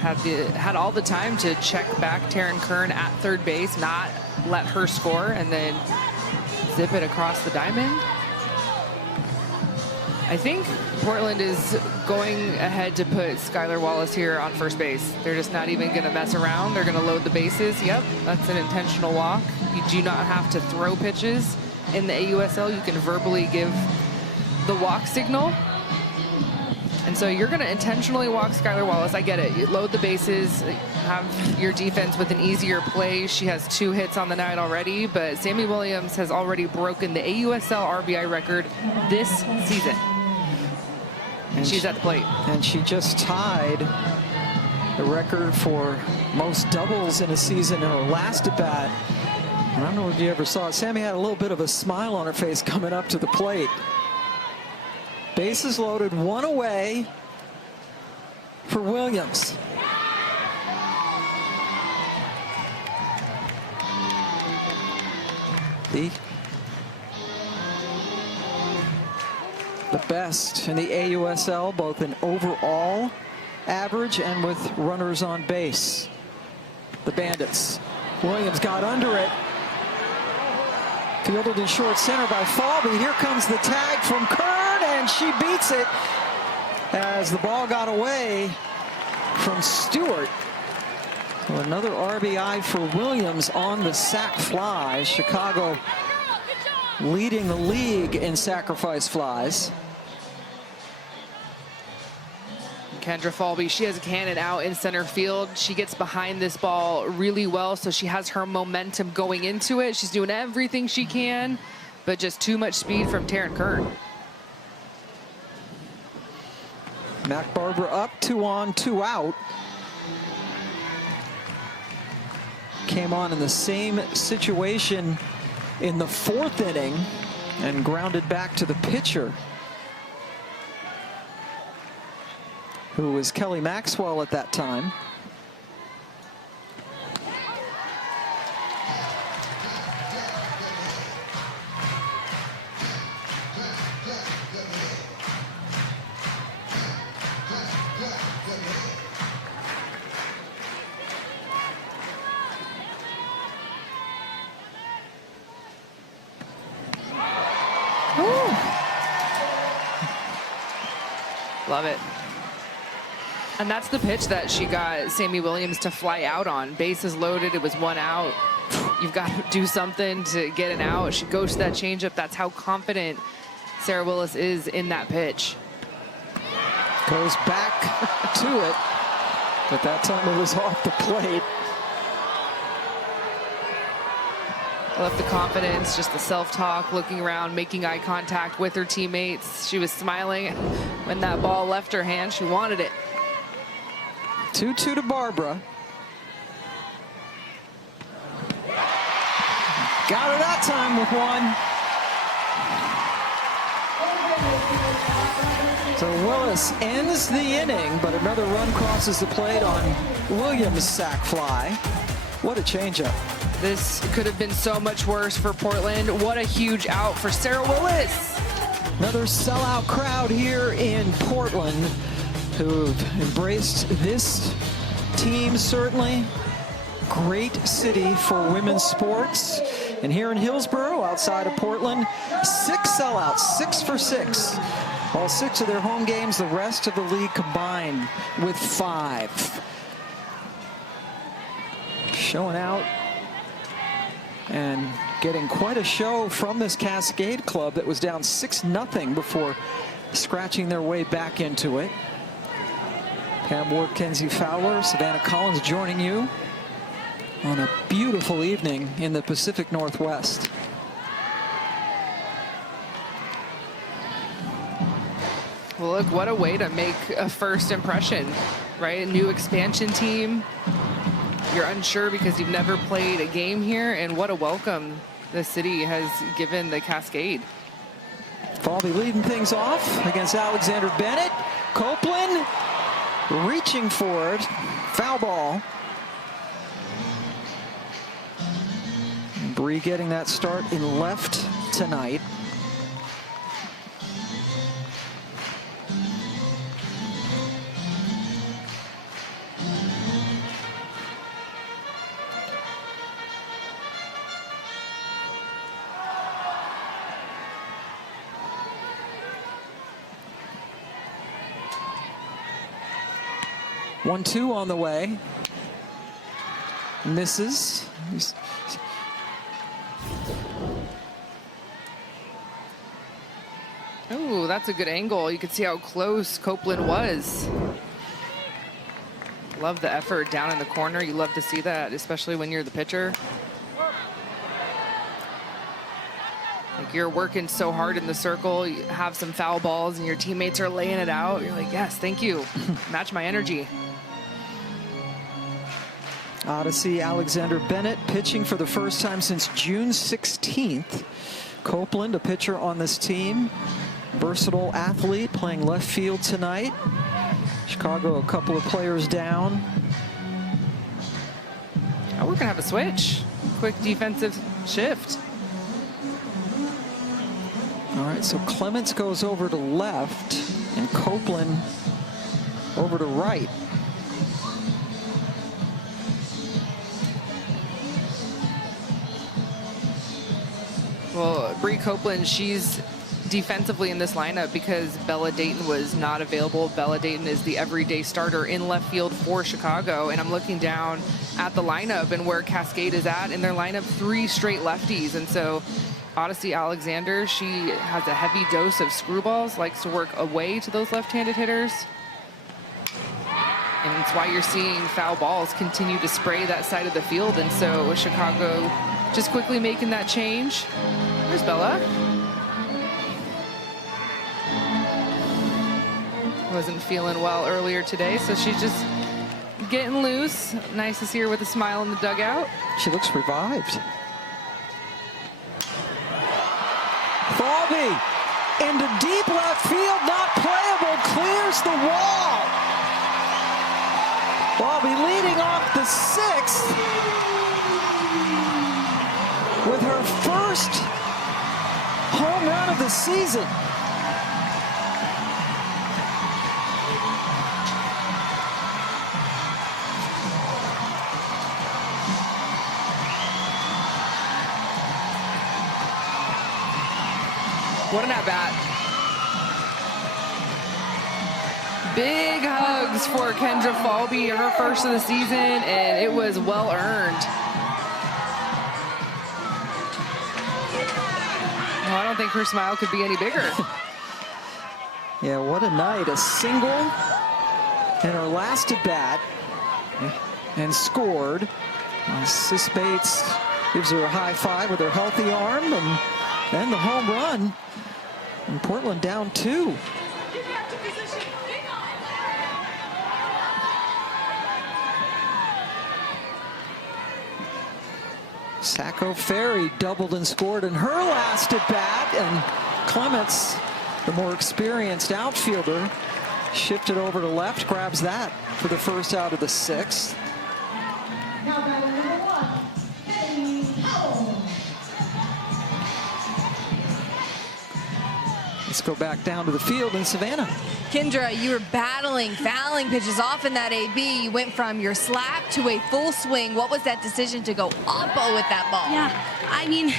Had all the time to check back Taryn Kern at third base, not let her score, and then zip it across the diamond. I think Portland is going ahead to put Skylar Wallace here on first base. They're just not even going to mess around. They're going to load the bases. Yep, that's an intentional walk. You do not have to throw pitches in the AUSL. You can verbally give the walk signal. And so you're going to intentionally walk Skylar Wallace. I get it. You load the bases, have your defense with an easier play. She has 2 hits on the night already, but Sammy Williams has already broken the AUSL RBI record this season. And she's at the plate. And she just tied the record for most doubles in a season in her last at bat. I don't know if you ever saw it. Sammy had a little bit of a smile on her face coming up to the plate. Bases loaded, 1 away for Williams. The best in the AUSL, both in overall average and with runners on base. The Bandits. Williams got under it. Fielded in short center by Falby. Here comes the tag from Kern, and she beats it as the ball got away from Stewart. So another RBI for Williams on the sac fly. Chicago leading the league in sacrifice flies. Kendra Falby, she has a cannon out in center field. She gets behind this ball really well, so she has her momentum going into it. She's doing everything she can, but just too much speed from Taryn Kern. Mac Barbara up, 2 on, 2 out. Came on in the same situation in the 4th inning and grounded back to the pitcher, who was Kelly Maxwell at that time. Love it. And that's the pitch that she got Sammy Williams to fly out on. Bases loaded, it was 1 out. You've got to do something to get an out. She goes to that changeup. That's how confident Sarah Willis is in that pitch. Goes back to it, but that time it was off the plate. I love the confidence, just the self-talk, looking around, making eye contact with her teammates. She was smiling when that ball left her hand. She wanted it. 2-2 to Barbara. Got her that time with 1. So Willis ends the inning, but another run crosses the plate on Williams' sac fly. What a changeup. This could have been so much worse for Portland. What a huge out for Sarah Willis. Another sellout crowd here in Portland who've embraced this team, certainly. Great city for women's sports. And here in Hillsboro, outside of Portland, 6 sellouts, 6 for 6. All 6 of their home games, the rest of the league combined with 5. Showing out and getting quite a show from this Cascade club that was down 6-0 before scratching their way back into it. Pam Ward, Kenzie Fowler, Savannah Collins joining you on a beautiful evening in the Pacific Northwest. Well, look, what a way to make a first impression, right? A new expansion team. You're unsure because you've never played a game here, and what a welcome the city has given the Cascade. Falvey leading things off against Alexander Bennett. Copeland reaching for it. Foul ball. Bree getting that start in left tonight. One-two on the way. Misses. Oh, that's a good angle. You can see how close Copeland was. Love the effort down in the corner. You love to see that, especially when you're the pitcher. Like, you're working so hard in the circle, you have some foul balls and your teammates are laying it out. You're like, yes, thank you. Match my energy. Odyssey Alexander Bennett pitching for the first time since June 16th. Copeland, a pitcher on this team. Versatile athlete playing left field tonight. Chicago a couple of players down. Oh, we're gonna have a switch. Quick defensive shift. All right, so Clements goes over to left and Copeland over to right. Well, Bree Copeland, she's defensively in this lineup because Bella Dayton was not available. Bella Dayton is the everyday starter in left field for Chicago, and I'm looking down at the lineup and where Cascade is at in their lineup, 3 straight lefties. And so Odyssey Alexander, she has a heavy dose of screwballs, likes to work away to those left-handed hitters. And it's why you're seeing foul balls continue to spray that side of the field. And so Chicago just quickly making that change. There's Bella. Wasn't feeling well earlier today, so she's just getting loose. Nice to see her with a smile in the dugout. She looks revived. Falvey into deep left field, not playable, clears the wall. Falvey leading off the 6th with her first home run of the season. What an at-bat. Big hugs for Kendra Falvey, her first of the season, and it was well earned. Well, I don't think her smile could be any bigger. Yeah, what a night. A single in her last at-bat and scored. Sis Bates gives her a high five with her healthy arm, and then the home run. And Portland down 2. Sacco Ferry doubled and scored in her last at bat, and Clements, the more experienced outfielder, shifted over to left, grabs that for the first out of the 6th. Let's go back down to the field in Savannah. Kendra, you were battling, fouling pitches off in that AB. You went from your slap to a full swing. What was that decision to go oppo with that ball? Yeah, I mean,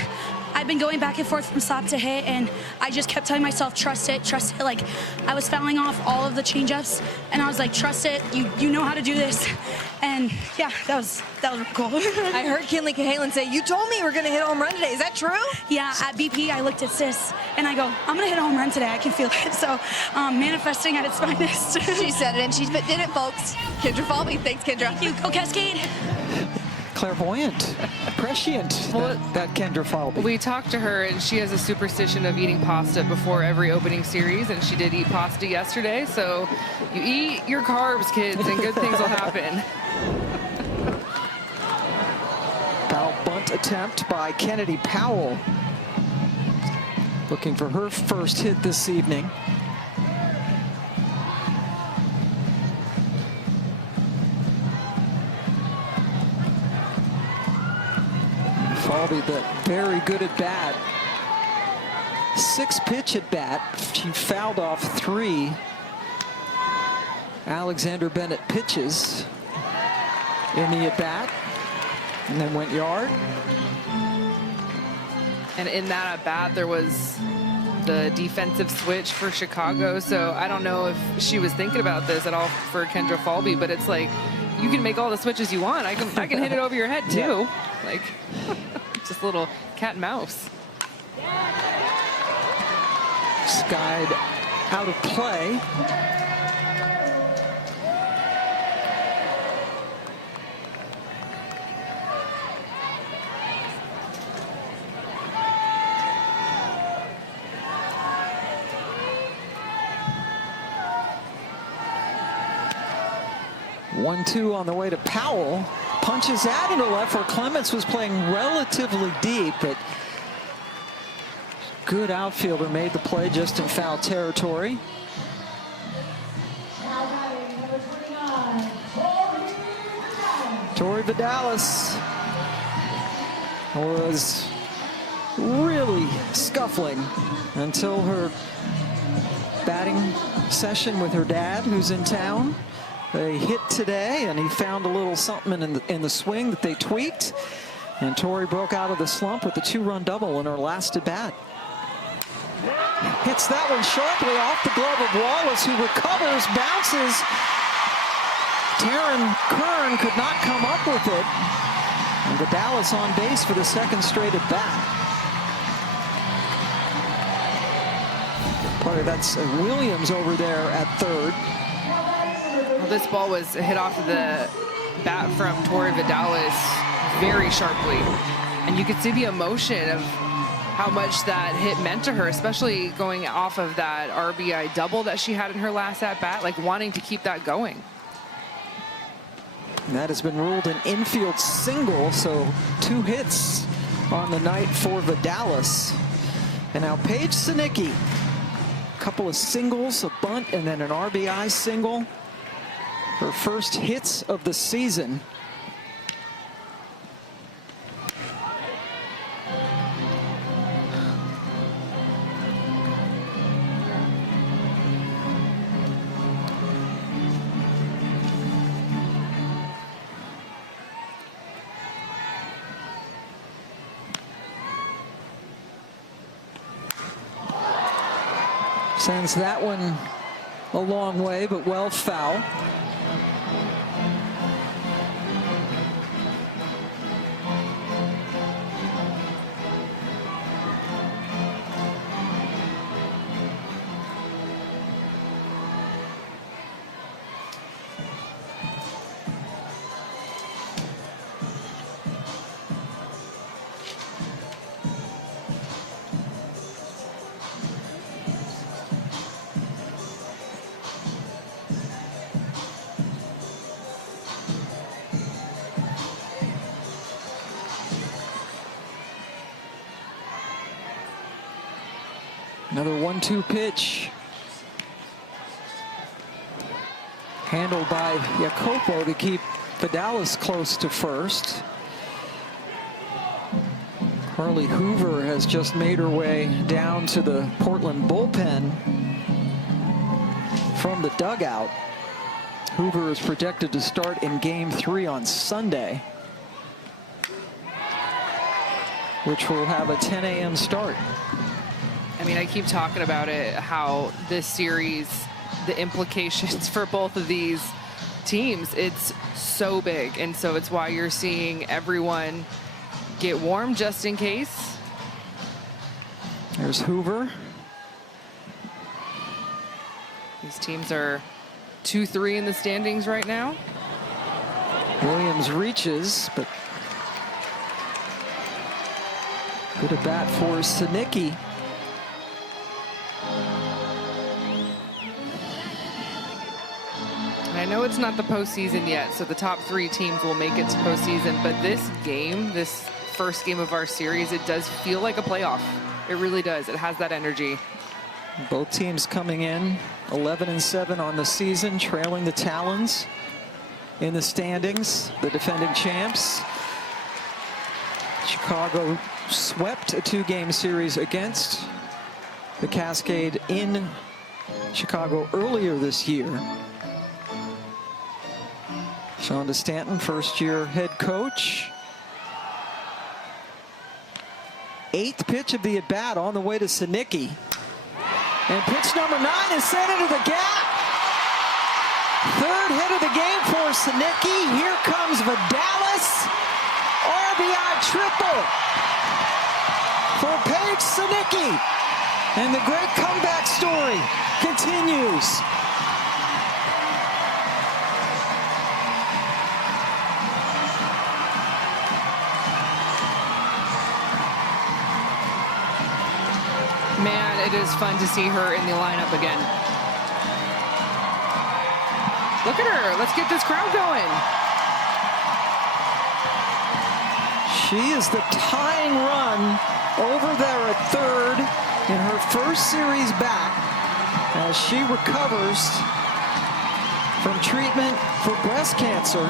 I'd been going back and forth from slap to hit, and I just kept telling myself, trust it, trust it. Like, I was fouling off all of the changeups, and I was like, trust it, you know how to do this. And yeah, that was really cool. I heard Kinley Cahalan say, you told me you were going to hit a home run today. Is that true? Yeah, at BP, I looked at Sis, and I go, I'm going to hit a home run today. I can feel it. So manifesting at its finest. She said it, and she did it, folks. Kendra Falvey. Thanks, Kendra. Thank you. Go Cascade. Clairvoyant, prescient, that Kendra Falvey. We talked to her, and she has a superstition of eating pasta before every opening series, and she did eat pasta yesterday. So you eat your carbs, kids, and good things will happen. Foul bunt attempt by Kennedy Powell. Looking for her first hit this evening. Falvey, the very good at bat. 6-pitch at bat. She fouled off 3. Alexander Bennett pitches in the at bat, and then went yard. And in that at bat, there was the defensive switch for Chicago. So I don't know if she was thinking about this at all for Kendra Falvey, but it's like, you can make all the switches you want. I can hit it over your head too. Yeah. Like, just a little cat and mouse. Skied out of play. One-two on the way to Powell. Punches out into left where Clements was playing relatively deep, but good outfielder made the play just in foul territory. Tori Vidalis was really scuffling until her batting session with her dad, who's in town. They hit today, and he found a little something in the swing that they tweaked. And Tori broke out of the slump with a 2-run double in her last at bat. Hits that one sharply off the glove of Wallace, who recovers, bounces. Taryn Kern could not come up with it. And Vidalis on base for the second straight at bat. Part of that's Williams over there at third. This ball was hit off of the bat from Tori Vidalis very sharply. And you could see the emotion of how much that hit meant to her, especially going off of that RBI double that she had in her last at-bat, like wanting to keep that going. And that has been ruled an infield single, so 2 hits on the night for Vidalis. And now Paige Sinicki, a couple of singles, a bunt, and then an RBI single. Her first hits of the season. Sends that one a long way, but well foul. Another 1-2 pitch. Handled by Jacopo to keep Vidalis close to first. Carly Hoover has just made her way down to the Portland bullpen from the dugout. Hoover is projected to start in Game 3 on Sunday. which will have a 10 a.m. start. I mean, I keep talking about it, how this series, the implications for both of these teams, it's so big. And so it's why you're seeing everyone get warm just in case. There's Hoover. These teams are 2-3 in the standings right now. Williams reaches, but good at bat for Sinicki. I know it's not the postseason yet, so the top 3 teams will make it to postseason, but this game, this first game of our series, it does feel like a playoff. It really does. It has that energy. Both teams coming in 11-7 on the season, trailing the Talons in the standings, the defending champs. Chicago swept a 2-game series against the Cascade in Chicago earlier this year. Shonda Stanton, first-year head coach. 8th pitch of the at-bat on the way to Sinicki. And pitch number 9 is sent into the gap. 3rd hit of the game for Sinicki. Here comes Vidalis. RBI triple for Paige Sinicki. And the great comeback story continues. Man, it is fun to see her in the lineup again. Look at her. Let's get this crowd going. She is the tying run over there at 3rd in her first series back as she recovers from treatment for breast cancer.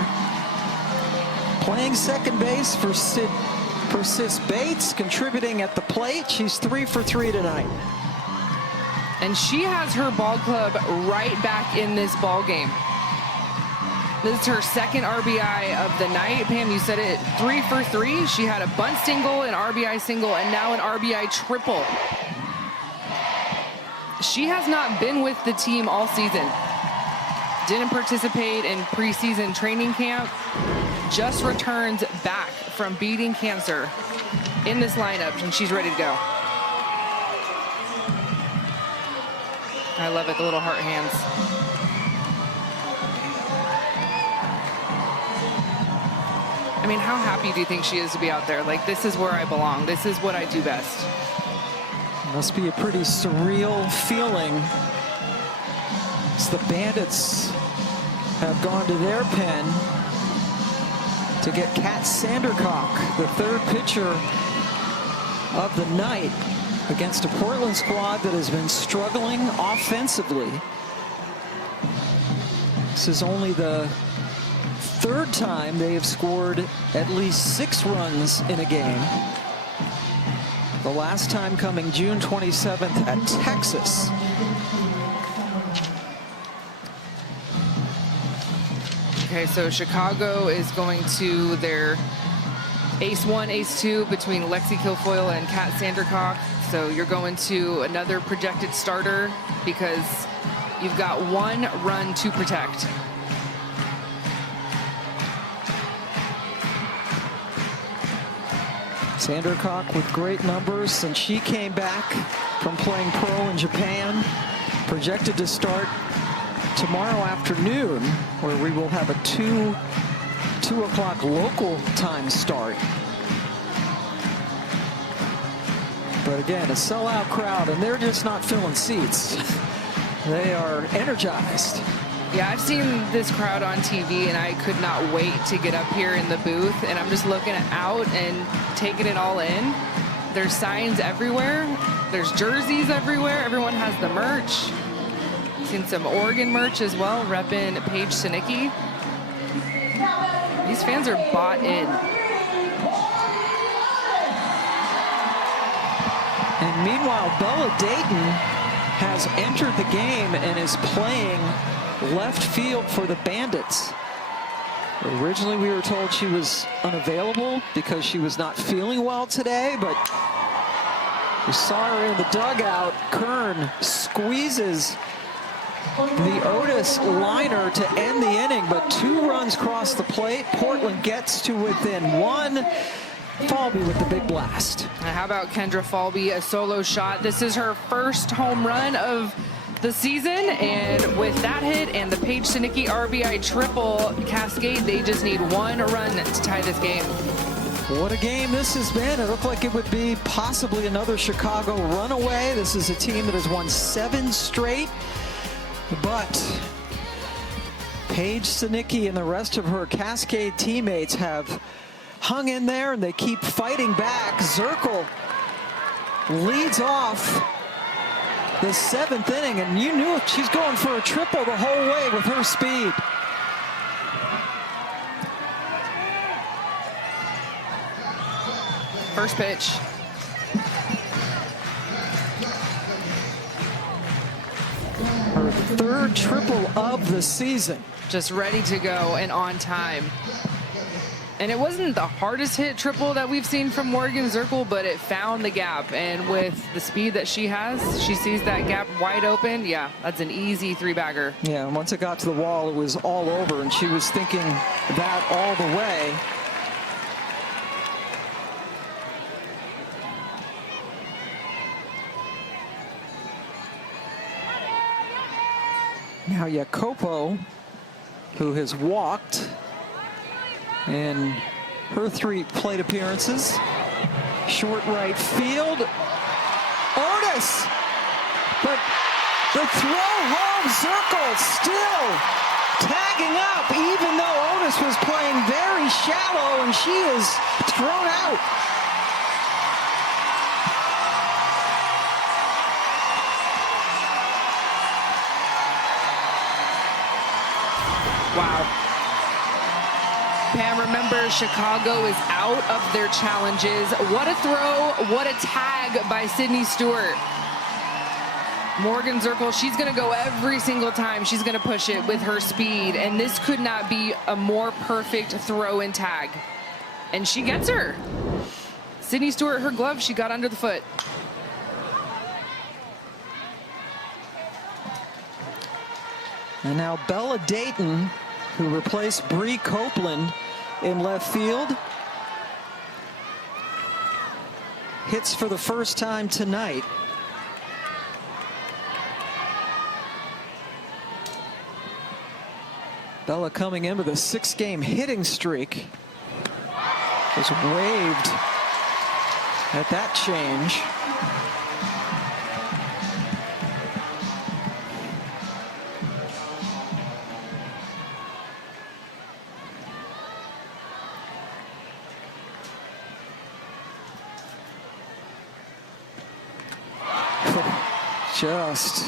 Playing second base for Sis Bates, contributing at the plate. She's 3 for 3 tonight. And she has her ball club right back in this ball game. This is her 2nd RBI of the night. Pam, you said it, 3 for 3. She had a bunt single, an RBI single, and now an RBI triple. She has not been with the team all season. Didn't participate in preseason training camp. Just returns back from beating cancer in this lineup, and she's ready to go. I love it, the little heart hands. I mean, how happy do you think she is to be out there? Like, this is where I belong. This is what I do best. Must be a pretty surreal feeling as the Bandits have gone to their pen to get Kat Sandercock, the 3rd pitcher of the night, against a Portland squad that has been struggling offensively. This is only the 3rd time they have scored at least 6 runs in a game. The last time coming June 27th at Texas. Okay, so Chicago is going to their ace 1, ace 2 between Lexi Kilfoyle and Kat Sandercock. So you're going to another projected starter because you've got 1 run to protect. Sandercock with great numbers since she came back from playing pro in Japan. Projected to start tomorrow afternoon, where we will have a 2 o'clock local time start. But again, a sellout crowd, and they're just not filling seats. They are energized. Yeah, I've seen this crowd on TV, and I could not wait to get up here in the booth, and I'm just looking out and taking it all in. There's signs everywhere. There's jerseys everywhere. Everyone has the merch. Seen some Oregon merch as well, repping Paige Sinicki. These fans are bought in. And meanwhile, Bella Dayton has entered the game and is playing left field for the Bandits. Originally, we were told she was unavailable because she was not feeling well today, but we saw her in the dugout. Kern squeezes the Otis liner to end the inning, but 2 runs cross the plate. Portland gets to within 1. Falby with the big blast. How about Kendra Falby, a solo shot? This is her first home run of the season, and with that hit and the Paige Sinicki RBI triple Cascade, they just need 1 run to tie this game. What a game this has been. It looked like it would be possibly another Chicago runaway. This is a team that has won 7 straight, but Paige Sinicki and the rest of her Cascade teammates have hung in there, and they keep fighting back. Zirkle leads off the 7th inning, and you knew if she's going for a triple the whole way with her speed. First pitch. Her 3rd triple of the season. Just ready to go and on time. And it wasn't the hardest hit triple that we've seen from Morgan Zirkle, but it found the gap. And with the speed that she has, she sees that gap wide open. Yeah, that's an easy 3-bagger. Yeah, and once it got to the wall, it was all over, and she was thinking that all the way. Now Jacopo, who has walked in her 3 plate appearances. Short right field. Otis! But the throw home, Zirkle still tagging up, even though Otis was playing very shallow, and she is thrown out. Wow. Pam, remember, Chicago is out of their challenges. What a throw, what a tag by Sydney Stewart. Morgan Zirkle, she's going to go every single time. She's going to push it with her speed, and this could not be a more perfect throw and tag. And she gets her. Sydney Stewart, her glove, she got under the foot. And now Bella Dayton, who replaced Bree Copeland in left field, hits for the first time tonight. Bella coming in with a 6-game hitting streak. Was waved at that change. Just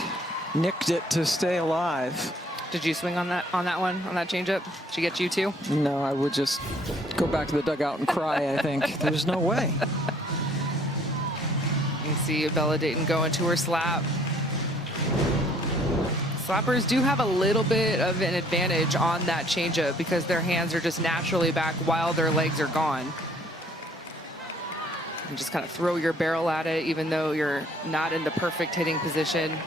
nicked it to stay alive. Did you swing on that one, on that changeup? Did she get you too? No, I would just go back to the dugout and cry, I think. There's no way. You see Bella Dayton go into her slap. Slappers do have a little bit of an advantage on that changeup because their hands are just naturally back while their legs are gone. You just kind of throw your barrel at it even though you're not in the perfect hitting position.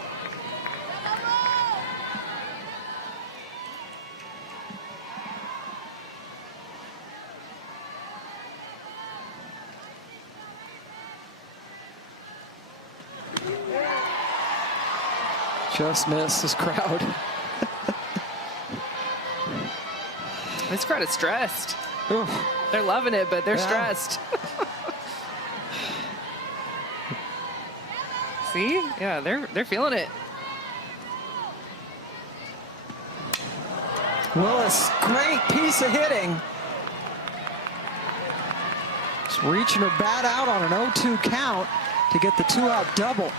Just missed this crowd. This crowd is stressed. Oof. They're loving it, but they're stressed. See? Yeah, they're feeling it. Willis, great piece of hitting. Just reaching her bat out on an 0-2 count to get the 2-out double.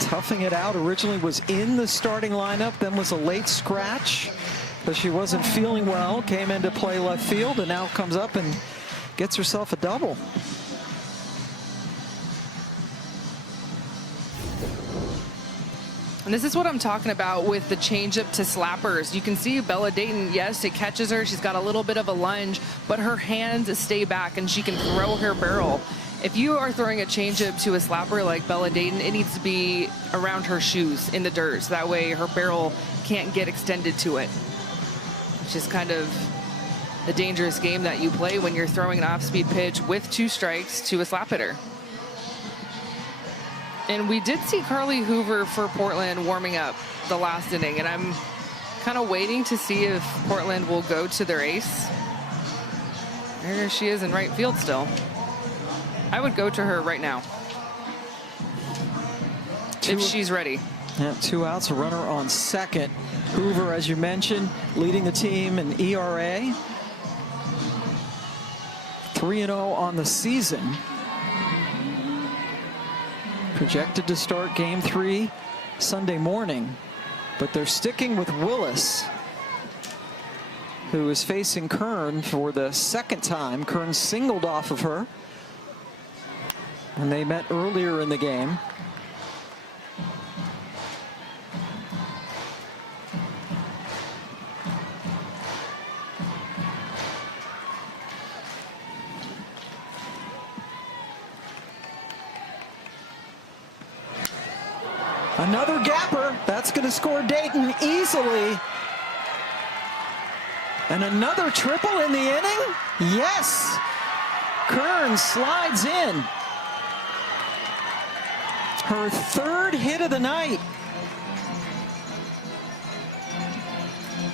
Toughing it out, originally was in the starting lineup, then was a late scratch, but she wasn't feeling well, came into play left field, and now comes up and gets herself a double. And this is what I'm talking about with the changeup to slappers. You can see Bella Dayton, yes, it catches her. She's got a little bit of a lunge, but her hands stay back and she can throw her barrel. If you are throwing a changeup to a slapper like Bella Dayton, it needs to be around her shoes in the dirt. So that way her barrel can't get extended to it. Which is kind of the dangerous game that you play when you're throwing an off-speed pitch with 2 strikes to a slap hitter. And we did see Carly Hoover for Portland warming up the last inning, and I'm kind of waiting to see if Portland will go to their ace. There she is in right field still. I would go to her right now if she's ready. Yeah, 2 outs, a runner on second. Hoover, as you mentioned, leading the team in ERA. 3-0 on the season. Projected to start game 3 Sunday morning, but they're sticking with Willis, who is facing Kern for the 2nd time. Kern singled off of her when they met earlier in the game. Another gapper. That's going to score Dayton easily. And another triple in the inning? Yes. Kern slides in. Her 3rd hit of the night.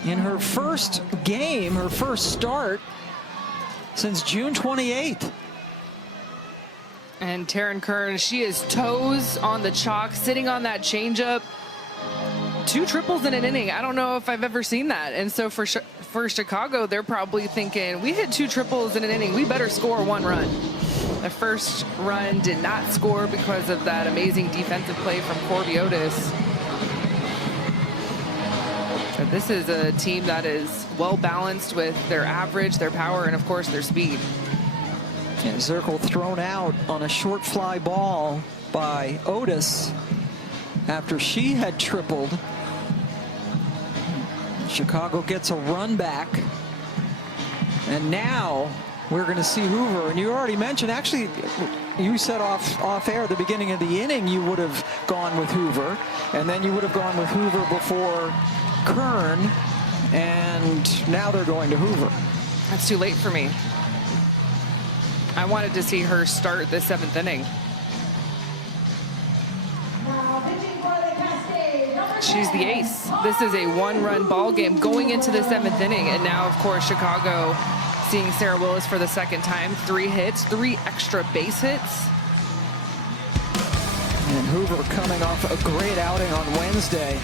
In her first game, her first start since June 28th. And Taryn Kern, she is toes on the chalk, sitting on that changeup. 2 triples in an inning. I don't know if I've ever seen that. And so for Chicago, they're probably thinking, we hit 2 triples in an inning. We better score 1 run. The first run did not score because of that amazing defensive play from Corby Otis. But this is a team that is well balanced with their average, their power, and of course their speed. And Zirkle thrown out on a short fly ball by Otis after she had tripled. Chicago gets a run back. And now we're going to see Hoover. And you already mentioned, actually, you said off air at the beginning of the inning you would have gone with Hoover. And then you would have gone with Hoover before Kern. And now they're going to Hoover. That's too late for me. I wanted to see her start the 7th inning. She's the ace. This is a 1-run ball game going into the 7th inning. And now, of course, Chicago seeing Sarah Willis for the 2nd time. 3 hits, 3 extra base hits. And Hoover coming off a great outing on Wednesday.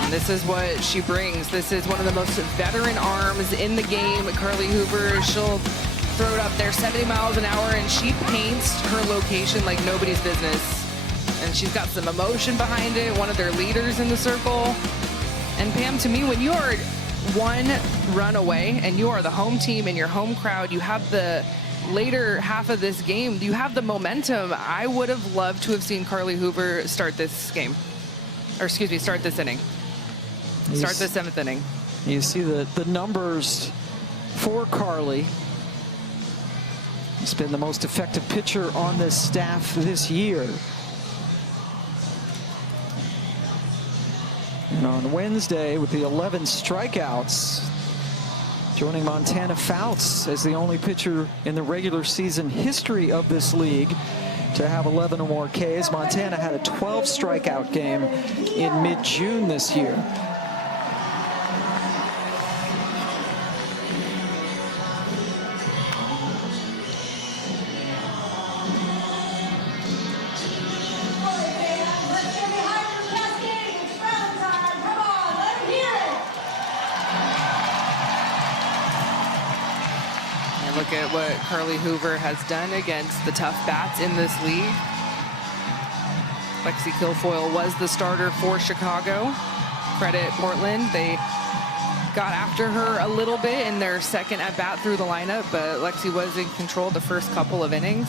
And this is what she brings. This is one of the most veteran arms in the game. Carly Hoover, she'll throw it up there 70 miles an hour, and she paints her location like nobody's business. And she's got some emotion behind it, one of their leaders in the circle. And Pam, to me, when you are 1 run away and you are the home team and your home crowd, you have the later half of this game, you have the momentum. I would have loved to have seen Carly Hoover start this game. Or excuse me, start this inning. Start the 7th inning. You see the numbers for Carly. He's been the most effective pitcher on this staff this year. And on Wednesday, with the 11 strikeouts, joining Montana Fouts as the only pitcher in the regular season history of this league to have 11 or more Ks. Montana had a 12 strikeout game in mid-June this year. Look at what Carly Hoover has done against the tough bats in this league. Lexi Kilfoyle was the starter for Chicago. Credit Portland. They got after her a little bit in their 2nd at-bat through the lineup, but Lexi was in control the first couple of innings.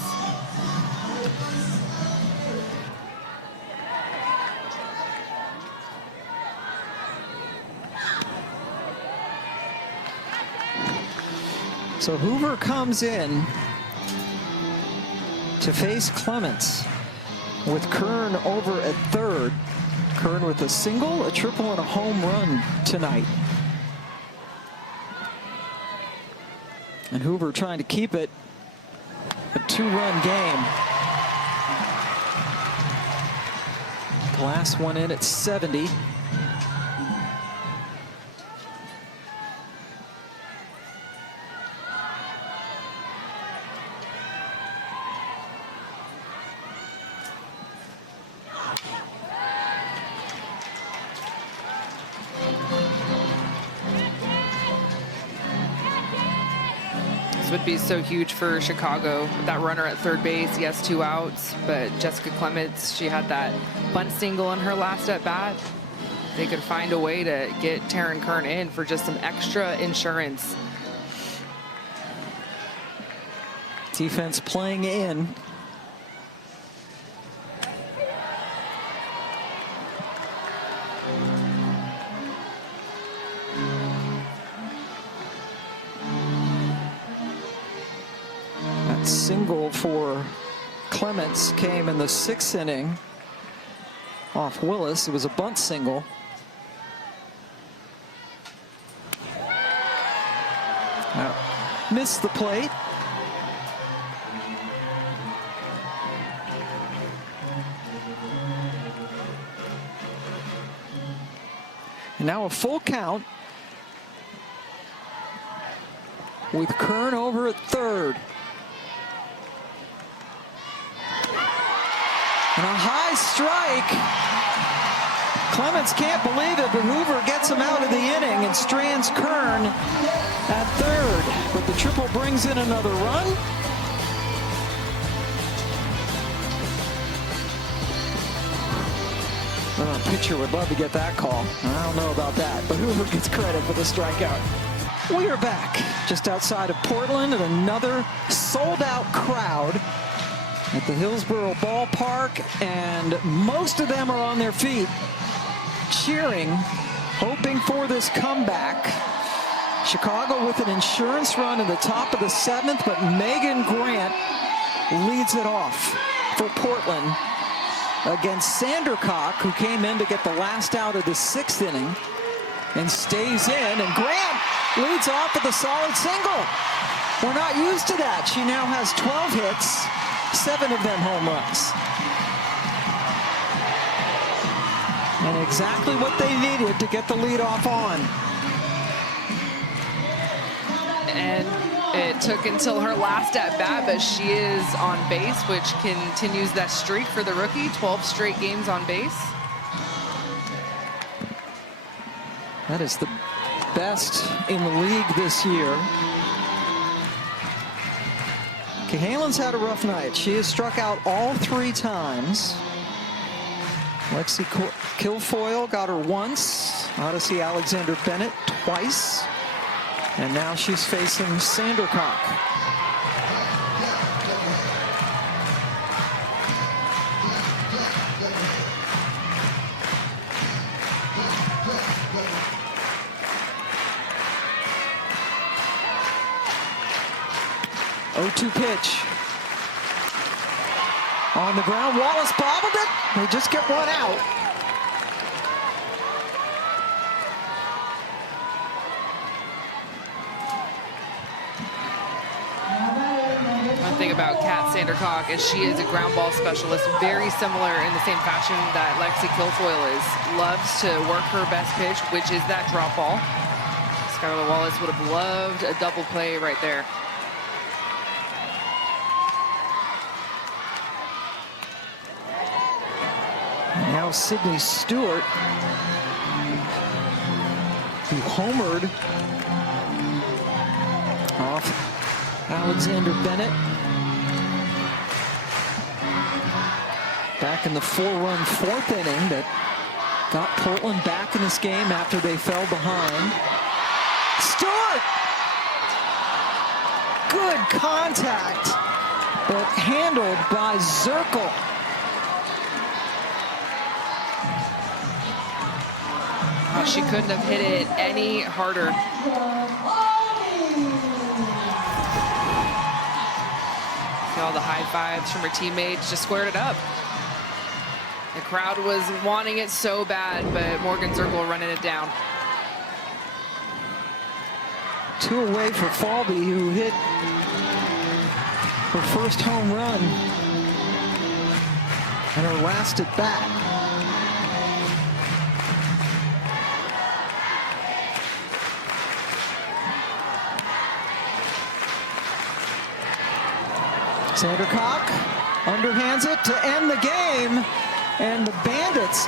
So Hoover comes in to face Clements with Kern over at third. Kern with a single, a triple, and a home run tonight. And Hoover trying to keep it a 2-run game. Last one in at 70. Would be so huge for Chicago. That runner at third base, he has 2 outs, but Jessica Clements, she had that bunt single in her last at bat. They could find a way to get Taryn Kern in for just some extra insurance. Defense playing in. Single for Clements came in the 6th inning off Willis. It was a bunt single. Missed the plate. And now a full count with Kern over at third. And a high strike. Clements can't believe it, but Hoover gets him out of the inning and strands Kern at third. But the triple brings in another run. Pitcher would love to get that call. I don't know about that, but Hoover gets credit for the strikeout. We are back just outside of Portland at another sold-out crowd at the Hillsboro Ballpark, and most of them are on their feet cheering, hoping for this comeback. Chicago with an insurance run in the top of the 7th, but Megan Grant leads it off for Portland against Sandercock, who came in to get the last out of the 6th inning and stays in, and Grant leads off with a solid single. We're not used to that. She now has 12 hits, 7 of them home runs. And exactly what they needed to get the lead off on. And it took until her last at bat, but she is on base, which continues that streak for the rookie. 12 straight games on base. That is the best in the league this year. Cahalan's had a rough night. She has struck out all 3 times. Lexi Kilfoyle got her once. Odyssey Alexander Bennett twice. And now she's facing Sandercock. Oh-2 pitch. On the ground, Wallace bobbled it. They just get one out. One thing about Kat Sandercock is she is a ground ball specialist, very similar in the same fashion that Lexi Kilfoyle is. Loves to work her best pitch, which is that drop ball. Skylar Wallace would have loved a double play right there. Now Sydney Stewart, who homered off Alexander Bennett. Back in the 4-run 4th inning that got Portland back in this game after they fell behind. Stewart! Good contact, but handled by Zirkle. Oh, she couldn't have hit it any harder. all the high fives from her teammates, just squared it up. The crowd was wanting it so bad, but Morgan Zirkle running it down. 2 away for Falby, who hit her first home run and her last at bat. Sandercock underhands it to end the game, and the Bandits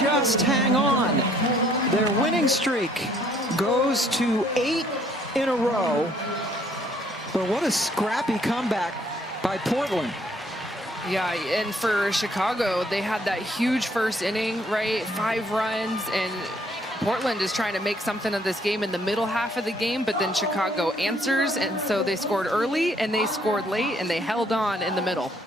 just hang on. Their winning streak goes to 8 in a row, but what a scrappy comeback by Portland. Yeah, and for Chicago, they had that huge first inning, right? 5 runs, and Portland is trying to make something of this game in the middle half of the game, but then Chicago answers, and so they scored early and they scored late and they held on in the middle.